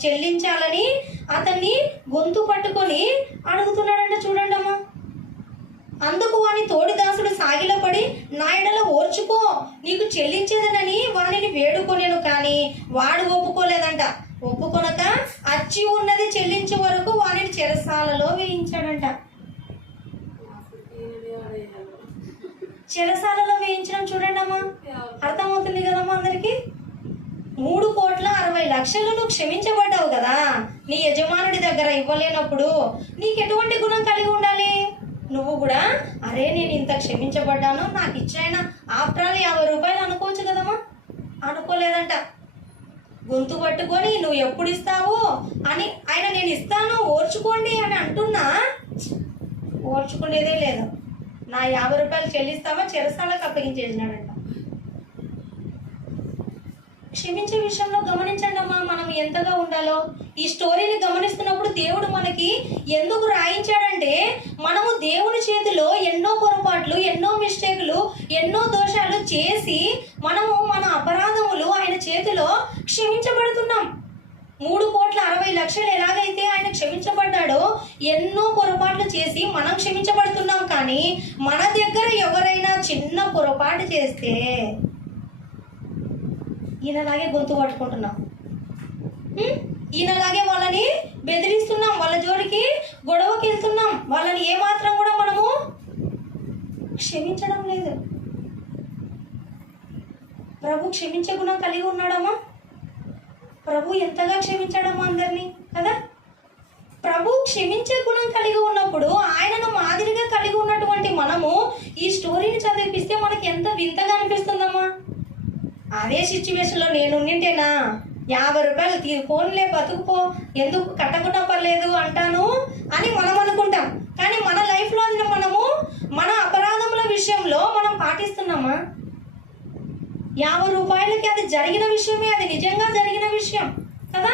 చెల్లించాలని అతన్ని గొంతు పట్టుకొని అడుగుతున్నాడంట. చూడండి అమ్మా. అందుకు వాని తోడి దాసుడు సాగిలపడి, నా ఎడల ఓర్చుకో, నీకు చెల్లించేదనని వానిని వేడుకొనేను. కానీ వాడు ఒప్పుకోలేదంట. ఒప్పుకొనక అచ్చి ఉన్నది చెల్లించే వరకు వానిని చెరసాలలో వేయించాడంట. చెరసాలలో వేయించడం చూడండి అమ్మా, అర్థమవుతుంది కదమ్మా అందరికి. 3,60,00,000 నువ్వు క్షమించబడ్డావు కదా, నీ యజమానుడి దగ్గర ఇవ్వలేనప్పుడు నీకు ఎటువంటి గుణం కలిగి ఉండాలి? నువ్వు కూడా అరే నేను ఇంత క్షమించబడ్డాను, నాకు ఇచ్చాయన ఆఫ్టర్ ఆల్ 50 రూపాయలు అనుకోవచ్చు కదమ్మా. అనుకోలేదంట. గొంతు పట్టుకొని నువ్వు ఎప్పుడు ఇస్తావు అని ఆయన నేను ఇస్తాను ఓర్చుకోండి అని అంటున్నా, ఓర్చుకునేదే లేదు. నా 50 రూపాయలు చెల్లిస్తావా చెరసాలకు అప్పగించేసినాడంట. క్షమించే విషయంలో గమనించండి అమ్మా మనం ఎంతగా ఉండాలో. ఈ స్టోరీని గమనిస్తున్నప్పుడు దేవుడు మనకి ఎందుకు రాయించాడంటే, మనము దేవుని చేతిలో ఎన్నో పొరపాట్లు, ఎన్నో మిస్టేకులు, ఎన్నో దోషాలు చేసి మనము మన అపరాధములు ఆయన చేతిలో క్షమించబడుతున్నాం. 3,60,00,000 ఎలాగైతే ఆయన క్షమించబడ్డాడో ఎన్నో పొరపాట్లు చేసి మనం క్షమించబడుతున్నాం. కానీ మన దగ్గర ఎవరైనా చిన్న పొరపాటు చేస్తే ఈయనలాగే గొంతు పట్టుకుంటున్నాం, ఈయనలాగే వాళ్ళని బెదిరిస్తున్నాం, వాళ్ళ జోడికి గొడవకి వెళ్తున్నాం, వాళ్ళని ఏమాత్రం కూడా మనము క్షమించడం లేదు. ప్రభు క్షమించే గుణం కలిగి ఉన్నాడమ్మా. ప్రభు ఎంతగా క్షమించాడమ్మా అందరినీ కదా. ప్రభు క్షమించే గుణం కలిగి ఉన్నప్పుడు ఆయనను మాదిరిగా కలిగి ఉన్నటువంటి మనము ఈ స్టోరీని చదివిపిస్తే మనకి ఎంత వింతగా అనిపిస్తుందమ్మా. అదే సిచ్యువేషన్లో నేను ఉండింటేనా 50 రూపాయలు ఫోన్లే బతుకుపో, ఎందుకు కట్టకుండా పర్లేదు అంటాను అని మనం అనుకుంటాం. కానీ మన లైఫ్లో మనము మన అపరాధముల విషయంలో మనం పాటిస్తున్నామా? 50 రూపాయలకి అది జరిగిన విషయమే, అది నిజంగా జరిగిన విషయం కదా.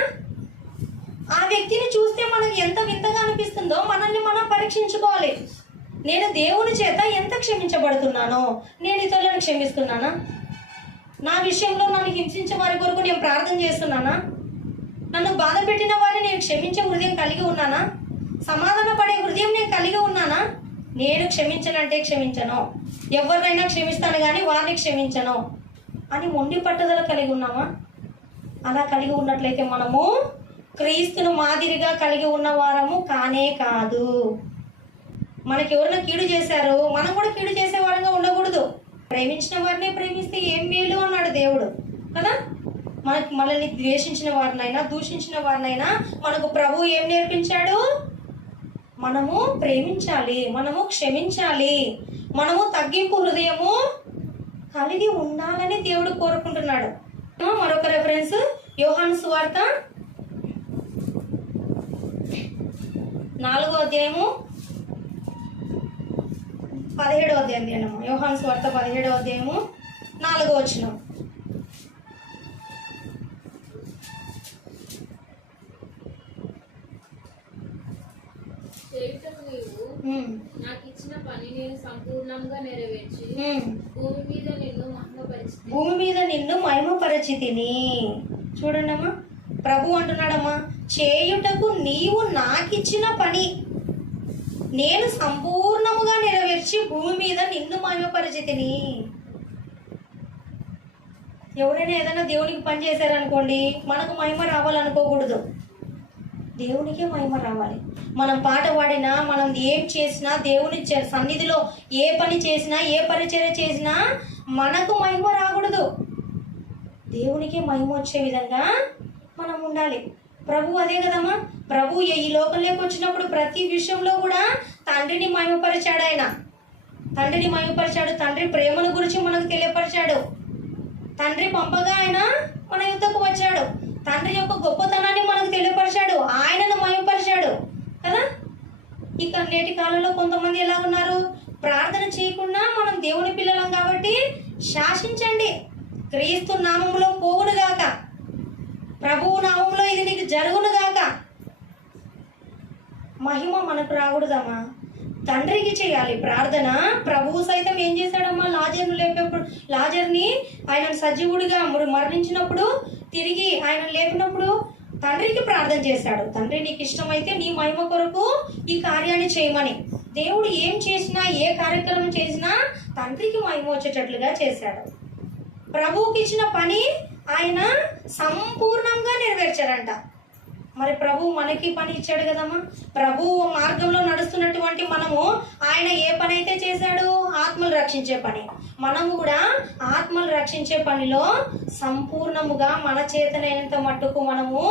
ఆ వ్యక్తిని చూస్తే మనకు ఎంత వింతగా అనిపిస్తుందో మనల్ని మనం పరీక్షించుకోవాలి. నేను దేవుని చేత ఎంత క్షమించబడుతున్నానో, నేను ఇతరులను క్షమిస్తున్నానా? నా విషయంలో నన్ను హింసించే వారి కొరకు నేను ప్రార్థన చేస్తున్నానా? నన్ను బాధ పెట్టిన వారిని నేను క్షమించే హృదయం కలిగి ఉన్నానా? సమాధాన పడే హృదయం నేను కలిగి ఉన్నానా? నేను క్షమించనంటే క్షమించను, ఎవరినైనా క్షమిస్తాను కానీ వారిని క్షమించను అని మొండి పట్టుదల కలిగి ఉన్నామా? అలా కలిగి ఉన్నట్లయితే మనము క్రీస్తును మాదిరిగా కలిగి ఉన్న వారము కానే కాదు. మనకి ఎవరైనా కీడు చేశారు, మనం కూడా కీడు చేసే వారంగా ఉండకూడదు. ప్రేమించిన వారిని ప్రేమిస్తే ఏం మేలు అన్నాడు దేవుడు కదా. మనల్ని ద్వేషించిన వారినైనా దూషించిన వారినైనా మనకు ప్రభు ఏం నేర్పించాడు? మనము ప్రేమించాలి, మనము క్షమించాలి, మనము తగ్గింపు హృదయము కలిగి ఉండాలని దేవుడు కోరుకుంటున్నాడు. మరొక రెఫరెన్స్ యోహాను సువార్త 4వ అధ్యాయము 17వ అధ్యాయం. యోహాను సువార్త 17వ అధ్యాయము 4వ వచనం. చేయుటకు నీవు నాకు ఇచ్చిన పని నేను సంపూర్ణంగా నెరవేర్చి భూమి మీద నిన్ను మహిమపరచితిని. చూడండి అమ్మా, ప్రభు అంటున్నాడమ్మా, చేయుటకు నీవు నాకిచ్చిన పని నేను సంపూర్ణముగా నెరవేర్చి భూమి మీద నిన్ను మహిమపరచితిని. ఎవరైనా ఏదైనా దేవునికి పని చేశారనుకోండి, మనకు మహిమ రావాలనుకోకూడదు, దేవునికే మహిమ రావాలి. మనం పాట పాడినా, మనం ఏం చేసినా, దేవుని సన్నిధిలో ఏ పని చేసినా, ఏ పరిచర్య చేసినా మనకు మహిమ రాకూడదు, దేవునికే మహిమ వచ్చే విధంగా మనం ఉండాలి. ప్రభు అదే కదమ్మా. ప్రభు ఈ లోకంలోకి వచ్చినప్పుడు ప్రతి విషయంలో కూడా తండ్రిని మహిమపరిచాడు. ఆయన తండ్రిని మహిమపరిచాడు. తండ్రి ప్రేమను గురించి మనకు తెలియపరిచాడు. తండ్రి పంపగా ఆయన మన యుద్ధకు వచ్చాడు. తండ్రి యొక్క గొప్పతనాన్ని మనకు తెలియపరిచాడు. ఆయనను మహిమపరిచాడు కదా. ఇక నేటి కాలంలో కొంతమంది ఎలా ఉన్నారు? ప్రార్థన చేయకుండా మనం దేవుని పిల్లలం కాబట్టి శాసించండి, క్రీస్తు నామములో పోవును గాక, ప్రభువు నామంలో ఇది నీకు జరుగును గాక. మహిమ మనకు రాకూడదమ్మా, తండ్రికి చేయాలి ప్రార్థన. ప్రభువు సైతం ఏం చేశాడమ్మా? లాజర్ను లేపేప్పుడు, లాజర్ని ఆయన సజీవుడిగా మరణించినప్పుడు తిరిగి ఆయన లేపినప్పుడు తండ్రికి ప్రార్థన చేశాడు. తండ్రి నీకు ఇష్టమైతే నీ మహిమ కొరకు ఈ కార్యాన్ని చేయమని. దేవుడు ఏం చేసినా, ఏ కార్యక్రమం చేసినా తండ్రికి మహిమ వచ్చేటట్లుగా చేశాడు. ప్రభువుకి ఇచ్చిన పని ఆయన సంపూర్ణంగా నెరవేర్చాడంట. మరి ప్రభు మనకి పని ఇచ్చాడు కదమ్మా. ప్రభు మార్గంలో నడుస్తున్నటువంటి మనము ఆయన ఆయన ఏ పని అయితే చేశాడు? ఆత్మలు రక్షించే పని. మనము కూడా ఆత్మలు రక్షించే పనిలో సంపూర్ణముగా మన చేతనైనంత మట్టుకు మనము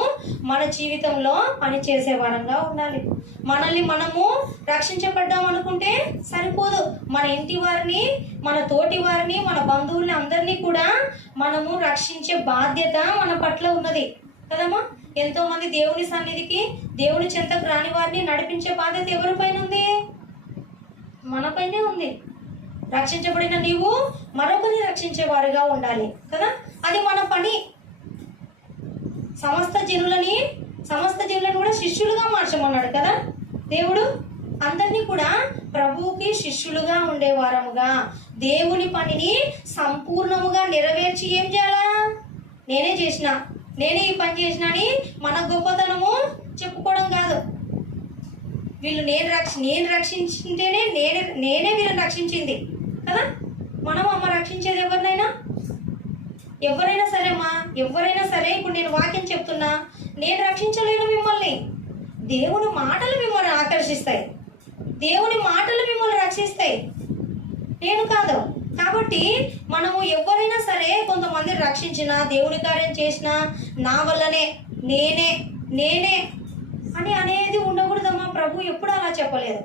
మన జీవితంలో పని చేసే వారంగా ఉండాలి. మనల్ని మనము రక్షించబడ్డాం అనుకుంటే సరిపోదు. మన ఇంటి వారిని, మన తోటి వారిని, మన బంధువుల్ని అందరినీ కూడా మనము రక్షించే బాధ్యత మన పట్ల ఉన్నది కదమ్మా. ఎంతో మంది దేవుని సన్నిధికి, దేవుని చెంతకు రాని వారిని నడిపించే బాధ్యత ఎవరిపైన ఉంది? మనపైనే ఉంది. రక్షించబడిన నీవు మరొకరిని రక్షించేవారుగా ఉండాలి కదా, అది మన పని. సమస్త జనులను కూడా శిష్యులుగా మార్చమన్నాడు కదా దేవుడు. అందరినీ కూడా ప్రభువుకి శిష్యులుగా ఉండేవారముగా దేవుని పనిని సంపూర్ణముగా నెరవేర్చి ఏం చేయాలా? నేనే ఈ పని చేసిన అని మన గొప్పతనము చెప్పుకోవడం కాదు. వీళ్ళు నేను రక్షించింటేనే నేనే వీళ్ళని రక్షించింది కదా. మనం అమ్మ రక్షించేది ఎవరైనా సరే అమ్మా, ఎవరైనా సరే. ఇప్పుడు నేను వాక్యం చెప్తున్నా, నేను రక్షించలేను మిమ్మల్ని. దేవుని మాటలు మిమ్మల్ని ఆకర్షిస్తాయి, దేవుని మాటలు మిమ్మల్ని రక్షిస్తాయి, నేను కాదు. కాబట్టి మనము ఎవరైనా సరే కొంతమంది రక్షించినా, దేవుని కార్యం చేసినా నా వల్లనే, నేనే అని అనేది ఉండకూడదమ్మా. ప్రభు ఎప్పుడు అలా చెప్పలేదు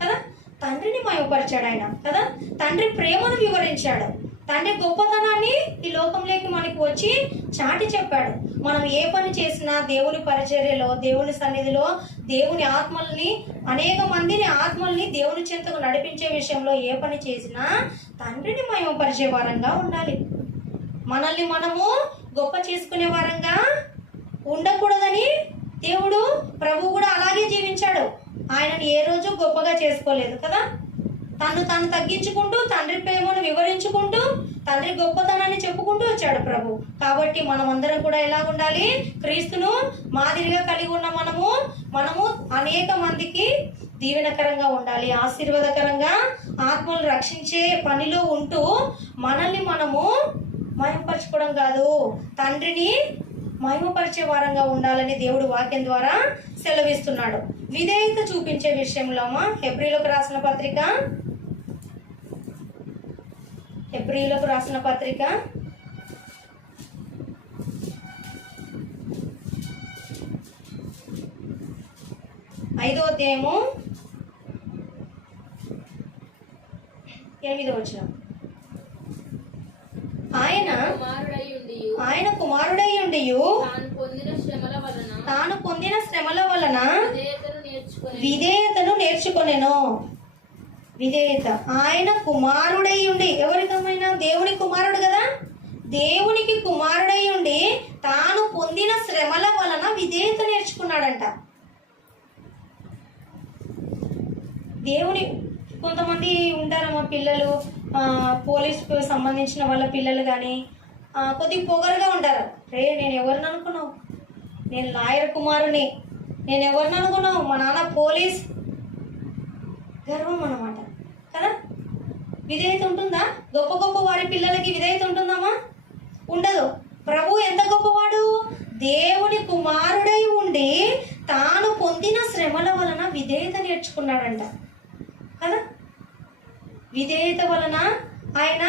కదా. తండ్రిని మయపరిచాడు ఆయన కదా. తండ్రి ప్రేమను వివరించాడు, తండ్రి గొప్పతనాన్ని ఈ లోకంలోకి మనకి వచ్చి చాటి చెప్పాడు. మనం ఏ పని చేసినా దేవుని పరిచర్యలో, దేవుని సన్నిధిలో, దేవుని ఆత్మల్ని, అనేక మందిని ఆత్మల్ని దేవుని చెంతకు నడిపించే విషయంలో ఏ పని చేసినా తండ్రిని మహిమపరిచే వారంగా ఉండాలి. మనల్ని మనము గొప్ప చేసుకునే వారంగా ఉండకూడదని దేవుడు, ప్రభు కూడా అలాగే జీవించాడు. ఆయనని ఏ రోజు గొప్పగా చేసుకోలేదు కదా. తను తగ్గించుకుంటూ, తండ్రి ప్రేమను వివరించుకుంటూ, తండ్రి గొప్పతనాన్ని చెప్పుకుంటూ వచ్చాడు ప్రభు. కాబట్టి మనమందరం కూడా ఎలా ఉండాలి? క్రీస్తును మాదిరిగా కలిగి ఉన్న మనము అనేక మందికి దీవెనకరంగా ఉండాలి, ఆశీర్వాదకరంగా, ఆత్మలు రక్షించే పనిలో ఉంటూ మనల్ని మనము మహిమపరచుకోవడం కాదు, తండ్రిని మహిమపరిచే వారంగా ఉండాలని దేవుడు వాక్యం ద్వారా సెలవిస్తున్నాడు. విధేయత చూపించే విషయంలో హెబ్రీలకు రాసిన పత్రిక 5వ అధ్యాయము 8వ వచనం. ఆయన కుమారుడై ఉండియు తాను పొందిన శ్రమల వలన విధేయతను నేర్చుకొనెను. విధేయత. ఆయన కుమారుడై ఉండి, ఎవరికమైనా దేవుని కుమారుడు కదా, దేవునికి కుమారుడై ఉండి తాను పొందిన శ్రమల వలన విధేయత నేర్చుకున్నాడంట. దేవుని కొంతమంది ఉంటారమ్మా పిల్లలు, పోలీసుకు సంబంధించిన వాళ్ళ పిల్లలు కానీ కొద్దిగా పొగరుగా ఉంటారు. నేను ఎవరిని అనుకున్నావు? నేను లాయర్ కుమారుని. నేను ఎవరిని అనుకున్నావు? మా నాన్న పోలీస్. గర్వం అన్నమాట కదా. విధేయత ఉంటుందా? గొప్ప వారి పిల్లలకి విధేయత ఉంటుందమ్మా? ఉండదు. ప్రభు ఎంత గొప్పవాడు? దేవుని కుమారుడై ఉండి తాను పొందిన శ్రమల వలన విధేయత నేర్చుకున్నాడంట కదా. విధేయత వలన ఆయన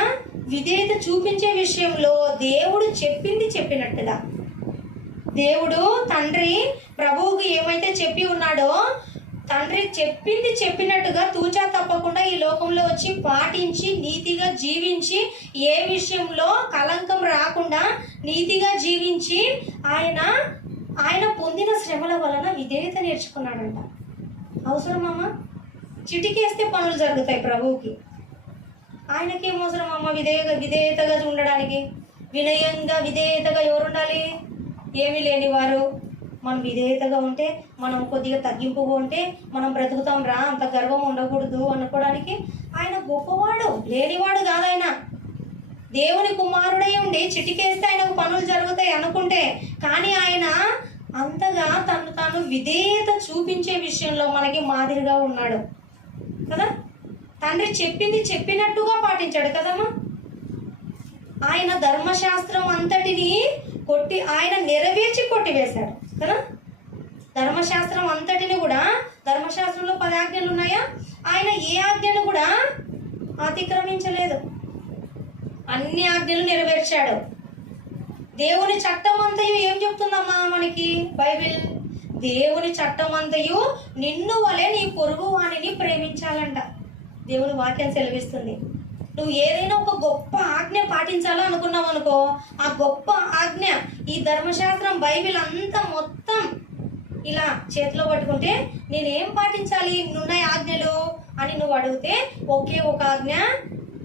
విధేయత చూపించే విషయంలో దేవుడు చెప్పింది చెప్పినట్టుగా, దేవుడు తండ్రి ప్రభువుకు ఏమైతే చెప్పి ఉన్నాడో, తండ్రి చెప్పింది చెప్పినట్టుగా తూచా తప్పకుండా ఈ లోకంలో వచ్చి పాటించి నీతిగా జీవించి, ఏ విషయంలో కలంకం రాకుండా నీతిగా జీవించి ఆయన పొందిన శ్రమల వలన విధేయత నేర్చుకున్నాడంట. అవసరమమ్మా? చిటికేస్తే పనులు జరుగుతాయి ప్రభువుకి. ఆయనకేం అవసరం అమ్మ విధేయతగా ఉండడానికి? విధేయతగా ఎవరు ఉండాలి? ఏమీ లేని వారు. మనం విధేయతగా ఉంటే, మనం కొద్దిగా తగ్గింపుగా ఉంటే మనం బ్రతుకుతాం రా, అంత గర్వం ఉండకూడదు అనుకోవడానికి ఆయన గొప్పవాడు, లేనివాడు కాదు. ఆయన దేవుని కుమారుడై ఉండి చిటికేస్తే ఆయనకు పనులు జరుగుతాయి అనుకుంటే, కానీ ఆయన అంతగా తాను విధేయత చూపించే విషయంలో మనకి మాదిరిగా ఉన్నాడు కదా. తండ్రి చెప్పింది చెప్పినట్టుగా పాటించాడు కదమ్మా. ఆయన ధర్మశాస్త్రం అంతటిని ఆయన నెరవేర్చి కొట్టివేశాడు కదా. ధర్మశాస్త్రం అంతటిని కూడా, ధర్మశాస్త్రంలో 10 ఆజ్ఞలు ఉన్నాయా, ఆయన ఆయన ఏ ఆజ్ఞను కూడా అతిక్రమించలేదు, అన్ని ఆజ్ఞలు నెరవేర్చాడు. దేవుని చట్టం అంతయు ఏం చెప్తుందమ్మా మనకి బైబిల్? దేవుని చట్టం అంతయు నిన్ను వలె నీ పొరుగు వాణిని ప్రేమించాలంట దేవుని వాక్యం సెలవిస్తుంది. నువ్వు ఏదైనా ఒక గొప్ప ఆజ్ఞ పాటించాలా అనుకున్నావు అనుకో, ఆ గొప్ప ఆజ్ఞ ఈ ధర్మశాస్త్రం బైబిల్ అంతా మొత్తం ఇలా చేతిలో పట్టుకుంటే నేనేం పాటించాలి ఉన్నాయి ఆజ్ఞలు అని నువ్వు అడిగితే ఒకే ఒక ఆజ్ఞ,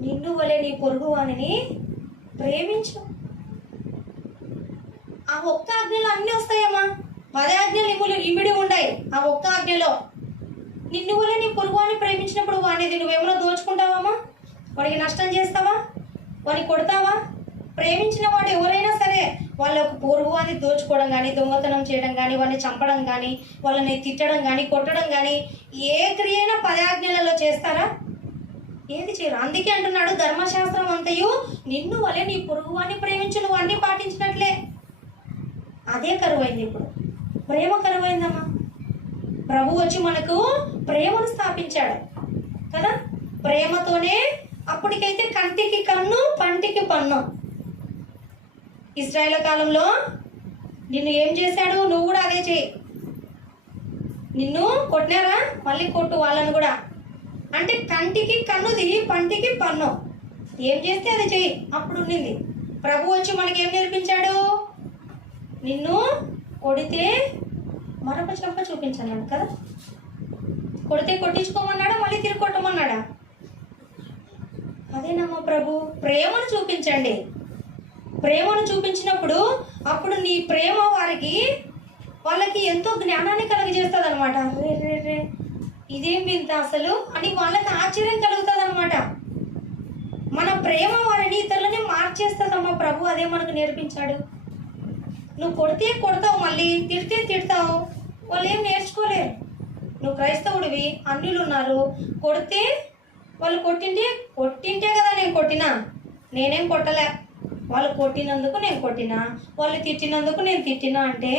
నిన్ను వలె నీ పొరుగు వాణిని ప్రేమించు. ఆ ఒక్క ఆజ్ఞలో అన్నీ వస్తాయమ్మా. 10 ఆజ్ఞలు ఇమిడి ఉన్నాయి ఆ ఒక్క ఆజ్ఞలో. నిన్ను వలె నీ పొరుగువాన్ని ప్రేమించినప్పుడు వాడిని నువ్వేమైనా దోచుకుంటావమ్మా? వాడికి నష్టం చేస్తావా? వాడిని కొడతావా? ప్రేమించిన వాడు ఎవరైనా సరే వాళ్ళ పొరుగువాన్ని దోచుకోవడం కానీ, దొంగతనం చేయడం కానీ, వాళ్ళని చంపడం కానీ, వాళ్ళని తిట్టడం కానీ, కొట్టడం కానీ ఏ క్రియ అయినా 10 ఆజ్ఞలలో చేస్తారా? ఏది చేయరు. అందుకే అంటున్నాడు ధర్మశాస్త్రం అంతయు నిన్ను వలె నీ పొరుగువాన్ని ప్రేమించు. నువ్వు అన్ని పాటించినట్లే. అదే కరువైంది ఇప్పుడు, ప్రేమ కరువైందమ్మా. ప్రభు వచ్చి మనకు ప్రేమను స్థాపించాడు కదా. ప్రేమతోనే అప్పటికైతే కంటికి కన్ను పంటికి పన్ను. ఇశ్రాయేలు కాలంలో నిన్ను ఏం చేశాడు? నువ్వు కూడా అదే చేయి. నిన్ను కొట్టినారా? మళ్ళీ కొట్టు వాళ్ళను కూడా. అంటే కంటికి కన్నుది పంటికి పన్ను. ఏం చేస్తే అది చెయ్యి. అప్పుడు ఉండింది. ప్రభు వచ్చి మనకి ఏం నేర్పించాడు? నిన్ను కొడితే మరొక చెంప చూపించన్నాడు కదా. కొడితే కొట్టించుకోమన్నాడా? మళ్ళీ తిరిగి కొట్టమన్నాడా? అదేనమ్మా ప్రభు. ప్రేమను చూపించండి. ప్రేమను చూపించినప్పుడు అప్పుడు నీ ప్రేమ వాళ్ళకి ఎంతో జ్ఞానాన్ని కలుగజేస్తుంది అనమాట. రే ఇదేం వింత అసలు అని వాళ్ళకి ఆశ్చర్యం కలుగుతుంది అనమాట. మన ప్రేమ వారిని ఇతరులని మార్చేస్తుందమ్మా ప్రభు. అదే మనకు నేర్పించాడు. నువ్వు కొడితే కొడతావు, మళ్ళీ తిడితే తిడతావు. వాళ్ళు ఏం నేర్చుకోలేరు. నువ్వు క్రైస్తవుడివి, అన్యులు ఉన్నారు, కొడితే వాళ్ళు కొట్టింటే కదా నేను కొట్టినా. నేనేం కొట్టలే, వాళ్ళు కొట్టినందుకు నేను కొట్టినా, వాళ్ళు తిట్టినందుకు నేను తిట్టినా. అంటే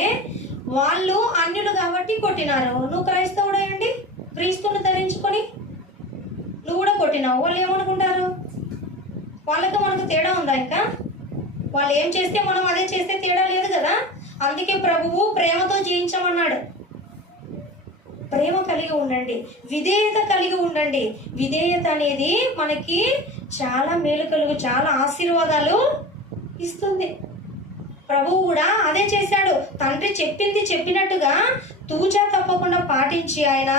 వాళ్ళు అన్యులు కాబట్టి కొట్టినారు. నువ్వు క్రైస్తవుడేయండి, క్రీస్తుని ధరించుకొని నువ్వు కూడా కొట్టినావు. వాళ్ళు ఏమనుకుంటారు? వాళ్ళకి మనకు తేడా ఉందా? ఇంకా వాళ్ళు ఏం చేస్తే మనం అదే చేస్తే తేడా లేదు కదా. అందుకే ప్రభువు ప్రేమతో జయించమన్నాడు. ప్రేమ కలిగి ఉండండి, విధేయత కలిగి ఉండండి. విధేయత అనేది మనకి చాలా మేలు కలుగు, చాలా ఆశీర్వాదాలు ఇస్తుంది. ప్రభువు కూడా అదే చేశాడు. తండ్రి చెప్పింది చెప్పినట్టుగా తూచా తప్పకుండా పాటించి ఆయన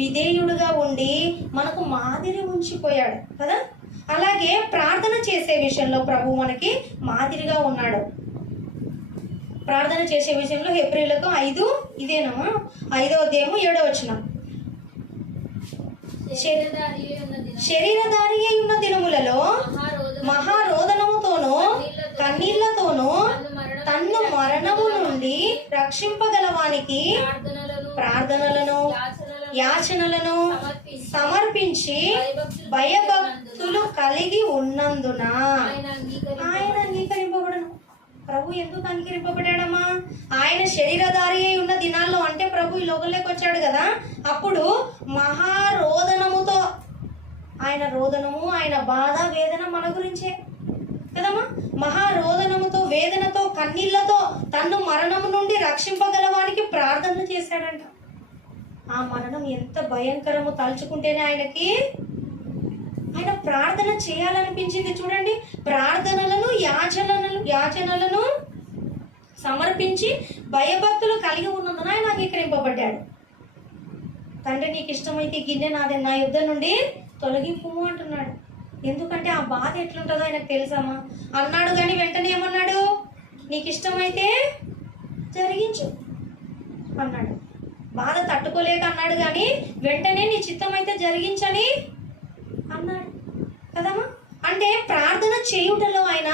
విధేయుడుగా ఉండి మనకు మాదిరి ఉంచిపోయాడు కదా. అలాగే ప్రార్థన చేసే విషయంలో ప్రభు మనకి మాదిరిగా ఉన్నాడు. ప్రార్థన చేసే విషయంలో హెబ్రీయులకు 5 ఇదేనమ్మా 5వ అధ్యాయము 7వ వచనం. శరీరధారి అయి ఉన్న దినములలో మహారోదనముతోనూ కన్నీళ్లతోనూ తన్ను మరణము నుండి రక్షింపగలవానికి ప్రార్థనలను యాచనలను సమర్పించి భయభక్తులు కలిగి ఉన్నందున ఆయన అంగీకరింపబడను. ప్రభు ఎందుకు అంగీకరింపబడాడమ్మా? ఆయన శరీరధారి అయి ఉన్న దినాల్లో, అంటే ప్రభు ఈ లోకంలోకి వచ్చాడు కదా, అప్పుడు మహారోదనముతో, ఆయన రోదనము, ఆయన బాధ వేదన మన గురించే కదమ్మా. మహారోదనముతో, వేదనతో, కన్నీళ్లతో తన్ను మరణము నుండి రక్షింపగలవానికి ప్రార్థనలు చేశాడంట. ఆ మరణం ఎంత భయంకరమో తలుచుకుంటేనే ఆయన ప్రార్థన చేయాలనిపించింది. చూడండి, ప్రార్థనలను యాచనలను సమర్పించి భయభక్తులు కలిగి ఉన్నందున ఆయన అంగీకరింపబడ్డాడు. తండ్రి నీకు ఇష్టమైతే గిన్నె నా యుద్ధ నుండి తొలగింపు అంటున్నాడు. ఎందుకంటే ఆ బాధ ఎట్లుంటుందో ఆయనకు తెలుసమ్మా. అన్నాడు కానీ వెంటనే ఏమన్నాడు? నీకు ఇష్టమైతే జరిగించు అన్నాడు. బాధ తట్టుకోలేక అన్నాడు కానీ వెంటనే నీ చిత్తం అయితే జరిగించని అన్నాడు కదమ్మా. అంటే ప్రార్థన చేయుటలో ఆయన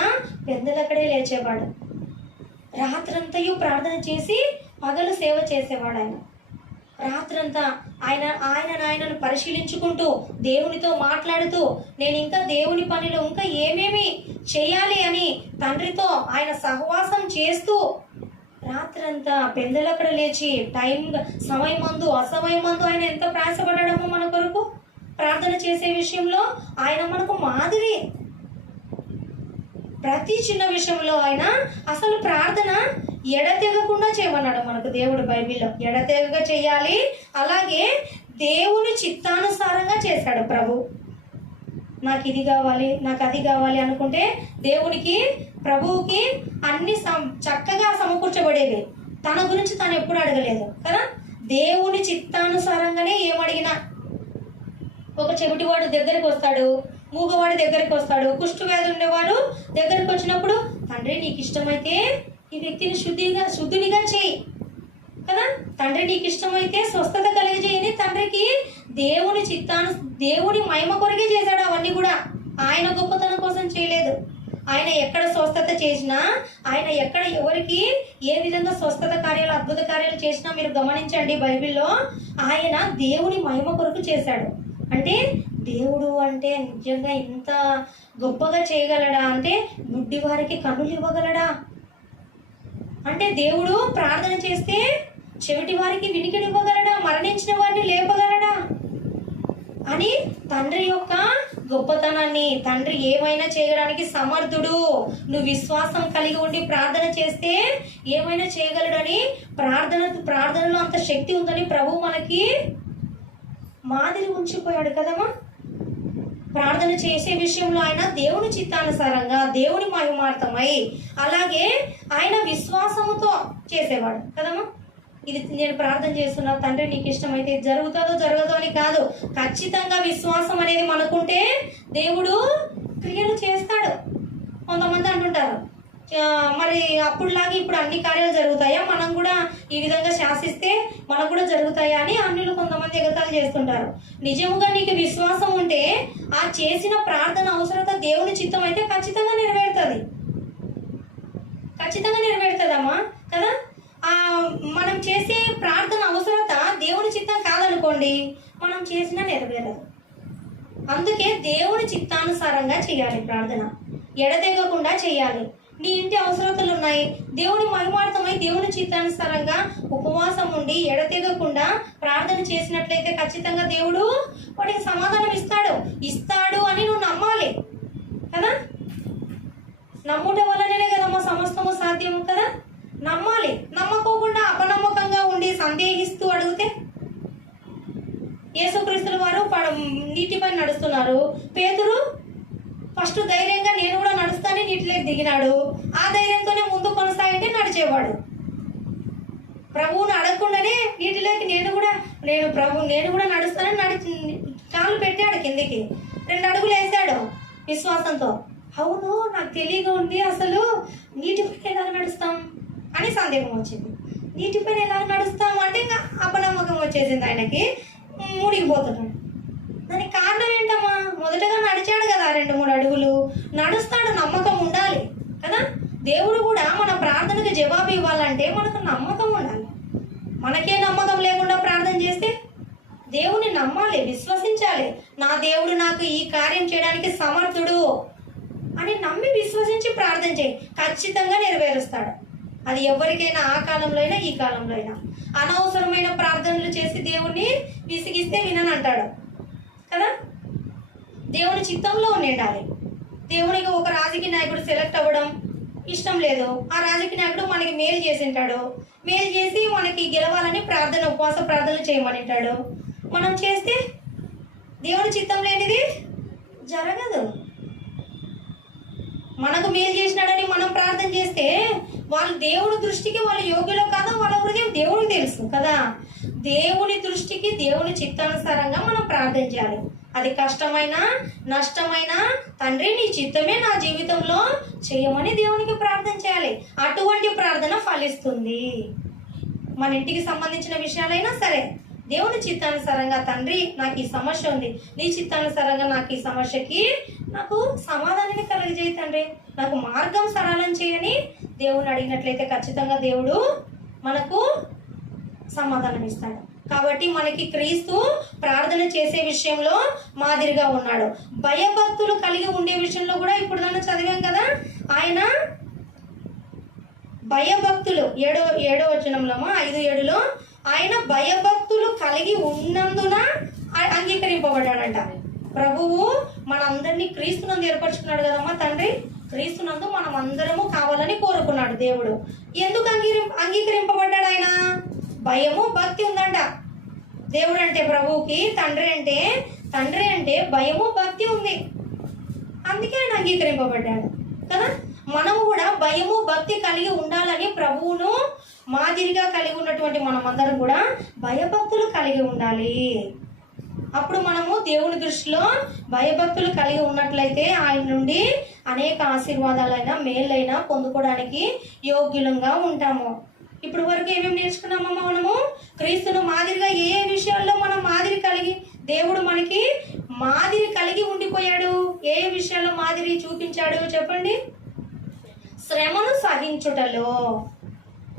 పెద్దలక్కడే లేచేవాడు. రాత్రంతయు ప్రార్థన చేసి పగలు సేవ చేసేవాడు. ఆయన రాత్రంతా ఆయనను పరిశీలించుకుంటూ దేవునితో మాట్లాడుతూ నేను ఇంకా దేవుని పనిలో ఇంకా ఏమేమి చేయాలి అని తండ్రితో ఆయన సహవాసం చేస్తూ రాత్రంతా పెందలక్కడ లేచి సమయమందు అసమయమందు ఆయన ఎంత ప్రయాసపడడమో మన కొరకు ప్రార్థన చేసే విషయంలో ఆయన మనకు మాదిరి. ప్రతి చిన్న విషయంలో ఆయన అసలు ప్రార్థన ఎడతెగకుండా చేయమన్నాడు మనకు దేవుడు బైబిల్లో. ఎడతెగక చేయాలి. అలాగే దేవుని చిత్తానుసారంగా చేశాడు ప్రభు. నాకు ఇది కావాలి, నాకు అది కావాలి అనుకుంటే దేవునికి, ప్రభువుకి అన్ని చక్కగా సమకూర్చబడేవి. తన గురించి తాను ఎప్పుడు అడగలేదు కదా. దేవుని చిత్తానుసారంగానే ఏమడిగినా, ఒక చెవిటివాడు దగ్గరికి వస్తాడు, మూగవాడు దగ్గరికి వస్తాడు, కుష్ఠవ్యాధి ఉండేవాడు దగ్గరికి వచ్చినప్పుడు, తండ్రి నీకు ఇష్టమైతే ఈ వ్యక్తిని శుద్ధినిగా చేయి కదా, తండ్రి నీకు ఇష్టమైతే స్వస్థత కలిగజేయని తండ్రికి దేవుని మహిమ కొరకే చేశాడు. అవన్నీ కూడా ఆయన గొప్పతనం కోసం చేయలేదు. ఆయన ఎక్కడ స్వస్థత చేసినా, ఆయన ఎక్కడ ఎవరికి ఏ విధంగా స్వస్థత కార్యాలు, అద్భుత కార్యాలు చేసినా మీరు గమనించండి బైబిల్లో, ఆయన దేవుని మహిమ కొరకు చేశాడు. అంటే దేవుడు అంటే నిజంగా ఇంత గొప్పగా చేయగలడా? అంటే గుడ్డి వారికి కన్నులు ఇవ్వగలడా? అంటే దేవుడు ప్రార్థన చేస్తే చెవిటి వారికి వినికిడి ఇవ్వగలడా? మరణించిన వారిని లేపగలడా? అని తండ్రి యొక్క గొప్పతనాన్ని, తండ్రి ఏమైనా చేయడానికి సమర్థుడు, నువ్వు విశ్వాసం కలిగి ఉండి ప్రార్థన చేస్తే ఏమైనా చేయగలడని, ప్రార్థనలో అంత శక్తి ఉందని ప్రభువు మనకి మాదిరి ఉంచిపోయాడు కదమ్మా. ప్రార్థన చేసే విషయంలో ఆయన దేవుని చిత్తానుసారంగా, దేవుని మహిమార్థమై, అలాగే ఆయన విశ్వాసముతో చేసేవాడు కదమ్మా. ఇది నేను ప్రార్థన చేస్తున్నా, తండ్రి నీకు ఇష్టమైతే ఇది జరుగుతుందో జరగదో అని కాదు. ఖచ్చితంగా విశ్వాసం అనేది మనకుంటే దేవుడు క్రియలు చేస్తాడు. కొంతమంది అంటుంటారు, మరి అప్పుడులాగా ఇప్పుడు అన్ని కార్యాలు జరుగుతాయా, మనం కూడా ఈ విధంగా శాసిస్తే మనకు కూడా జరుగుతాయా అని అన్యులు కొంతమంది ఎగతాళి చేస్తుంటారు. నిజముగా నీకు విశ్వాసం ఉంటే ఆ చేసిన ప్రార్థన అవసరత దేవుని చిత్తం అయితే ఖచ్చితంగా నెరవేరుతుంది. ఖచ్చితంగా నెరవేరుతుందమ్మా కదా. మనం చేసే ప్రార్థన అవసరత దేవుని చిత్తం కాదనుకోండి, మనం చేసినా నెరవేరదు. అందుకే దేవుని చిత్తానుసారంగా చేయాలి ప్రార్థన, ఎడతెగకుండా చేయాలి. నీ ఇంటి అవసరతలు ఉన్నాయి, దేవుని మహిమార్థమై దేవుని చిత్తానుసారంగా ఉపవాసం ఉండి ఎడతెగకుండా ప్రార్థన చేసినట్లయితే ఖచ్చితంగా దేవుడు వాటికి సమాధానం ఇస్తాడు అని నువ్వు నమ్మాలి కదా. నమ్ముట వల్లనే కదమ్మా సమస్తము సాధ్యము కదా. నమ్మాలి. నమ్మకోకుండా అపనమ్మకంగా ఉండి సందేహిస్తూ అడిగితే, యేసుక్రీస్తుల వారు నీటిపై నడుస్తున్నారు. పేతురు ఫస్ట్ ధైర్యంగా నేను కూడా నడుస్తానని నీటిలోకి దిగినాడు. ఆ ధైర్యంతోనే ముందు కొనసాగితే నడిచేవాడు. ప్రభువుని అడగకుండానే నీటిలోకి నేను కూడా నడుస్తానని కాలు పెట్టాడు కిందికి. 2 అడుగులు వేసాడు విశ్వాసంతో. అవును, నాకు తెలియగా ఉంది, అసలు నీటిపైన ఎలా నడుస్తాం అని సందేహం వచ్చింది. నీటిపైన ఎలా నడుస్తాం అంటే ఇంకా అపనమ్మకం వచ్చేసింది ఆయనకి, మునిగిపోతున్నాడు. దానికి కారణం ఏంటమ్మా? మొదటగా నడిచాడు కదా 2-3 అడుగులు. నడుస్తాడు, నమ్మకం ఉండాలి కదా. దేవుడు కూడా మన ప్రార్థనకు జవాబు ఇవ్వాలంటే మనకు నమ్మకం ఉండాలి. మనకే నమ్మకం లేకుండా ప్రార్థన చేస్తే దేవుని నమ్మాలి, విశ్వసించాలి. నా దేవుడు నాకు ఈ కార్యం చేయడానికి సమర్థుడు అని నమ్మి విశ్వసించి ప్రార్థన చేయి, ఖచ్చితంగా నెరవేరుస్తాడు. అది ఎవరికైనా, ఆ కాలంలో అయినా ఈ కాలంలో అయినా. అనవసరమైన ప్రార్థనలు చేసి దేవుణ్ణి విసిగిస్తే విననంటాడు కదా. దేవుని చిత్తంలో ఉండాలి. దేవునికి ఒక రాజకీయ నాయకుడు సెలెక్ట్ అవ్వడం ఇష్టం లేదు, ఆ రాజకీయ నాయకుడు మనకి మేలు చేసింటాడు, మేలు చేసి మనకి గెలవాలని ఉపవాస ప్రార్థనలు చేయమనింటాడు. మనం చేస్తే దేవుని చిత్తం లేనిది జరగదు. మనకు మేలు చేసినాడని మనం ప్రార్థన చేస్తే వాళ్ళు దేవుని దృష్టికి వాళ్ళు యోగ్యులో కాదో వాళ్ళ హృదయం దేవునికి తెలుసు కదా. దేవుని దృష్టికి దేవుని చిత్తానుసారంగా మనం ప్రార్థన చేయాలి. అది కష్టమైనా నష్టమైనా, తండ్రి నీ చిత్తమే నా జీవితంలో చేయమని దేవునికి ప్రార్థన చేయాలి. అటువంటి ప్రార్థన ఫలిస్తుంది. మన ఇంటికి సంబంధించిన విషయాలైనా సరే దేవుని చిత్తానుసారంగా, తండ్రి నాకు ఈ సమస్య ఉంది, నీ చిత్తానుసారంగా నాకు ఈ సమస్యకి నాకు సమాధానాన్ని కలుగజేయి తండ్రి, నాకు మార్గం సరళం చేయని దేవుని అడిగినట్లయితే ఖచ్చితంగా దేవుడు మనకు సమాధానం ఇస్తాడు. కాబట్టి మనకి క్రీస్తు ప్రార్థన చేసే విషయంలో మాదిరిగా ఉన్నాడు. భయభక్తులు కలిగి ఉండే విషయంలో కూడా ఇప్పుడు దాన్ని చదివాం కదా. ఆయన భయభక్తులు 7వ వచనంలో 5:7లో ఆయన భయభక్తులు కలిగి ఉన్నందున అంగీకరింపబడ్డాడంట. ప్రభువు మనందరినీ క్రీస్తునందు ఏర్పరచుకున్నాడు కదమ్మా తండ్రి. క్రీస్తునందు మనం అందరము కావాలని కోరుకున్నాడు దేవుడు. ఎందుకు అంగీకరింపబడ్డాడు ఆయన? భయము భక్తి ఉందంట. దేవుడు అంటే ప్రభువుకి, తండ్రి అంటే భయము భక్తి ఉంది. అందుకే ఆయన అంగీకరింపబడ్డాడు కదా. మనము కూడా భయము భక్తి కలిగి ఉండాలని ప్రభువును మాదిరిగా కలిగి ఉన్నటువంటి మనమందరం కూడా భయభక్తులు కలిగి ఉండాలి. అప్పుడు మనము దేవుని దృష్టిలో భయభక్తులు కలిగి ఉన్నట్లయితే ఆయన నుండి అనేక ఆశీర్వాదాలైనా మేళ్ళైనా పొందుకోవడానికి యోగ్యులంగా ఉంటాము. ఇప్పుడు వరకు ఏమేమి నేర్చుకున్నామమ్మా మనము? క్రీస్తును మాదిరిగా ఏ ఏ విషయాల్లో మనం మాదిరి కలిగి, దేవుడు మనకి మాదిరి కలిగి ఉండిపోయాడు. ఏ ఏ విషయాల్లో మాదిరి చూపించాడు చెప్పండి?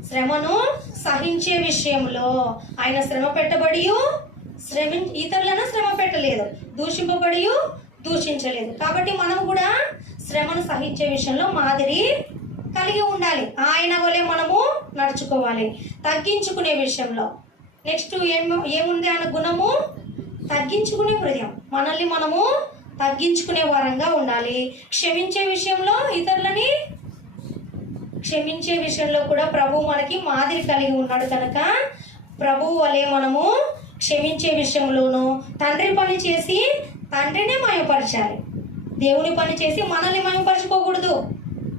శ్రమను సహించే విషయంలో ఆయన శ్రమ పెట్టబడి ఇతరులను శ్రమ పెట్టలేదు, దూషింపబడి దూషించలేదు. కాబట్టి మనం కూడా శ్రమను సహించే విషయంలో మాదిరి కలిగి ఉండాలి. ఆయన వలె మనము నడుచుకోవాలి. తగ్గించుకునే విషయంలో నెక్స్ట్ ఏముంది అన్న గుణము? తగ్గించుకునే హృదయం. మనల్ని మనము తగ్గించుకునే వారంగా ఉండాలి. క్షమించే విషయంలో, ఇతరులని క్షమించే విషయంలో కూడా ప్రభువు మనకి మాదిరి కలిగి ఉన్నాడు కనుక ప్రభువు వలె మనము క్షమించే విషయంలోనూ తండ్రి పని చేసి తండ్రినే మయపరచాలి. దేవుని పని చేసి మనల్ని మయపరచుకోకూడదు.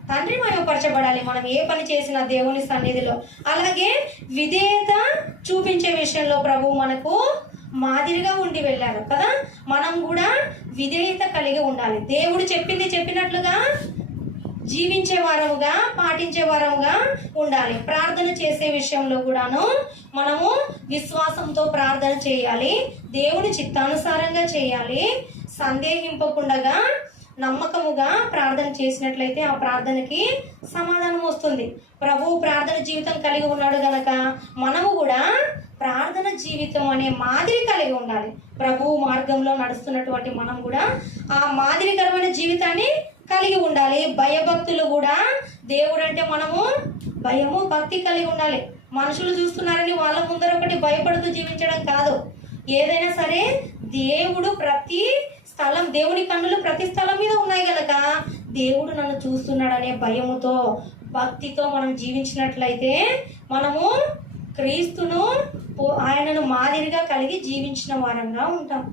తండ్రి మయపరచబడాలి మనం ఏ పని చేసినా దేవుని సన్నిధిలో. అలాగే విధేయత చూపించే విషయంలో ప్రభువు మనకు మాదిరిగా ఉండి వెళ్ళారు కదా. మనం కూడా విధేయత కలిగి ఉండాలి. దేవుడు చెప్పింది చెప్పినట్లుగా జీవించే వారముగా, పాటించే వారముగా ఉండాలి. ప్రార్థన చేసే విషయంలో కూడాను మనము విశ్వాసంతో ప్రార్థన చేయాలి. దేవుని చిత్తానుసారంగా చేయాలి. సందేహింపకుండా నమ్మకముగా ప్రార్థన చేసినట్లయితే ఆ ప్రార్థనకి సమాధానం వస్తుంది. ప్రభువు ప్రార్థన జీవితం కలిగి ఉన్నాడు గనక మనము కూడా ప్రార్థన జీవితం అనే మాదిరి కలిగి ఉండాలి. ప్రభువు మార్గంలో నడుస్తున్నటువంటి మనం కూడా ఆ మాదిరికరమైన జీవితాన్ని కలిగి ఉండాలి. భయభక్తులు కూడా, దేవుడు అంటే మనము భయము భక్తి కలిగి ఉండాలి. మనుషులు చూస్తున్నారని వాళ్ళ ముందర ఒకటి భయపడుతూ జీవించడం కాదు. ఏదైనా సరే దేవుడు ప్రతి స్థలం, దేవుని కన్నులు ప్రతి స్థలం మీద ఉన్నాయి గనక దేవుడు నన్ను చూస్తున్నాడనే భయముతో భక్తితో మనం జీవించినట్లయితే మనము క్రీస్తును, ఆయనను మాదిరిగా కలిగి జీవించిన వారంగా ఉంటాం.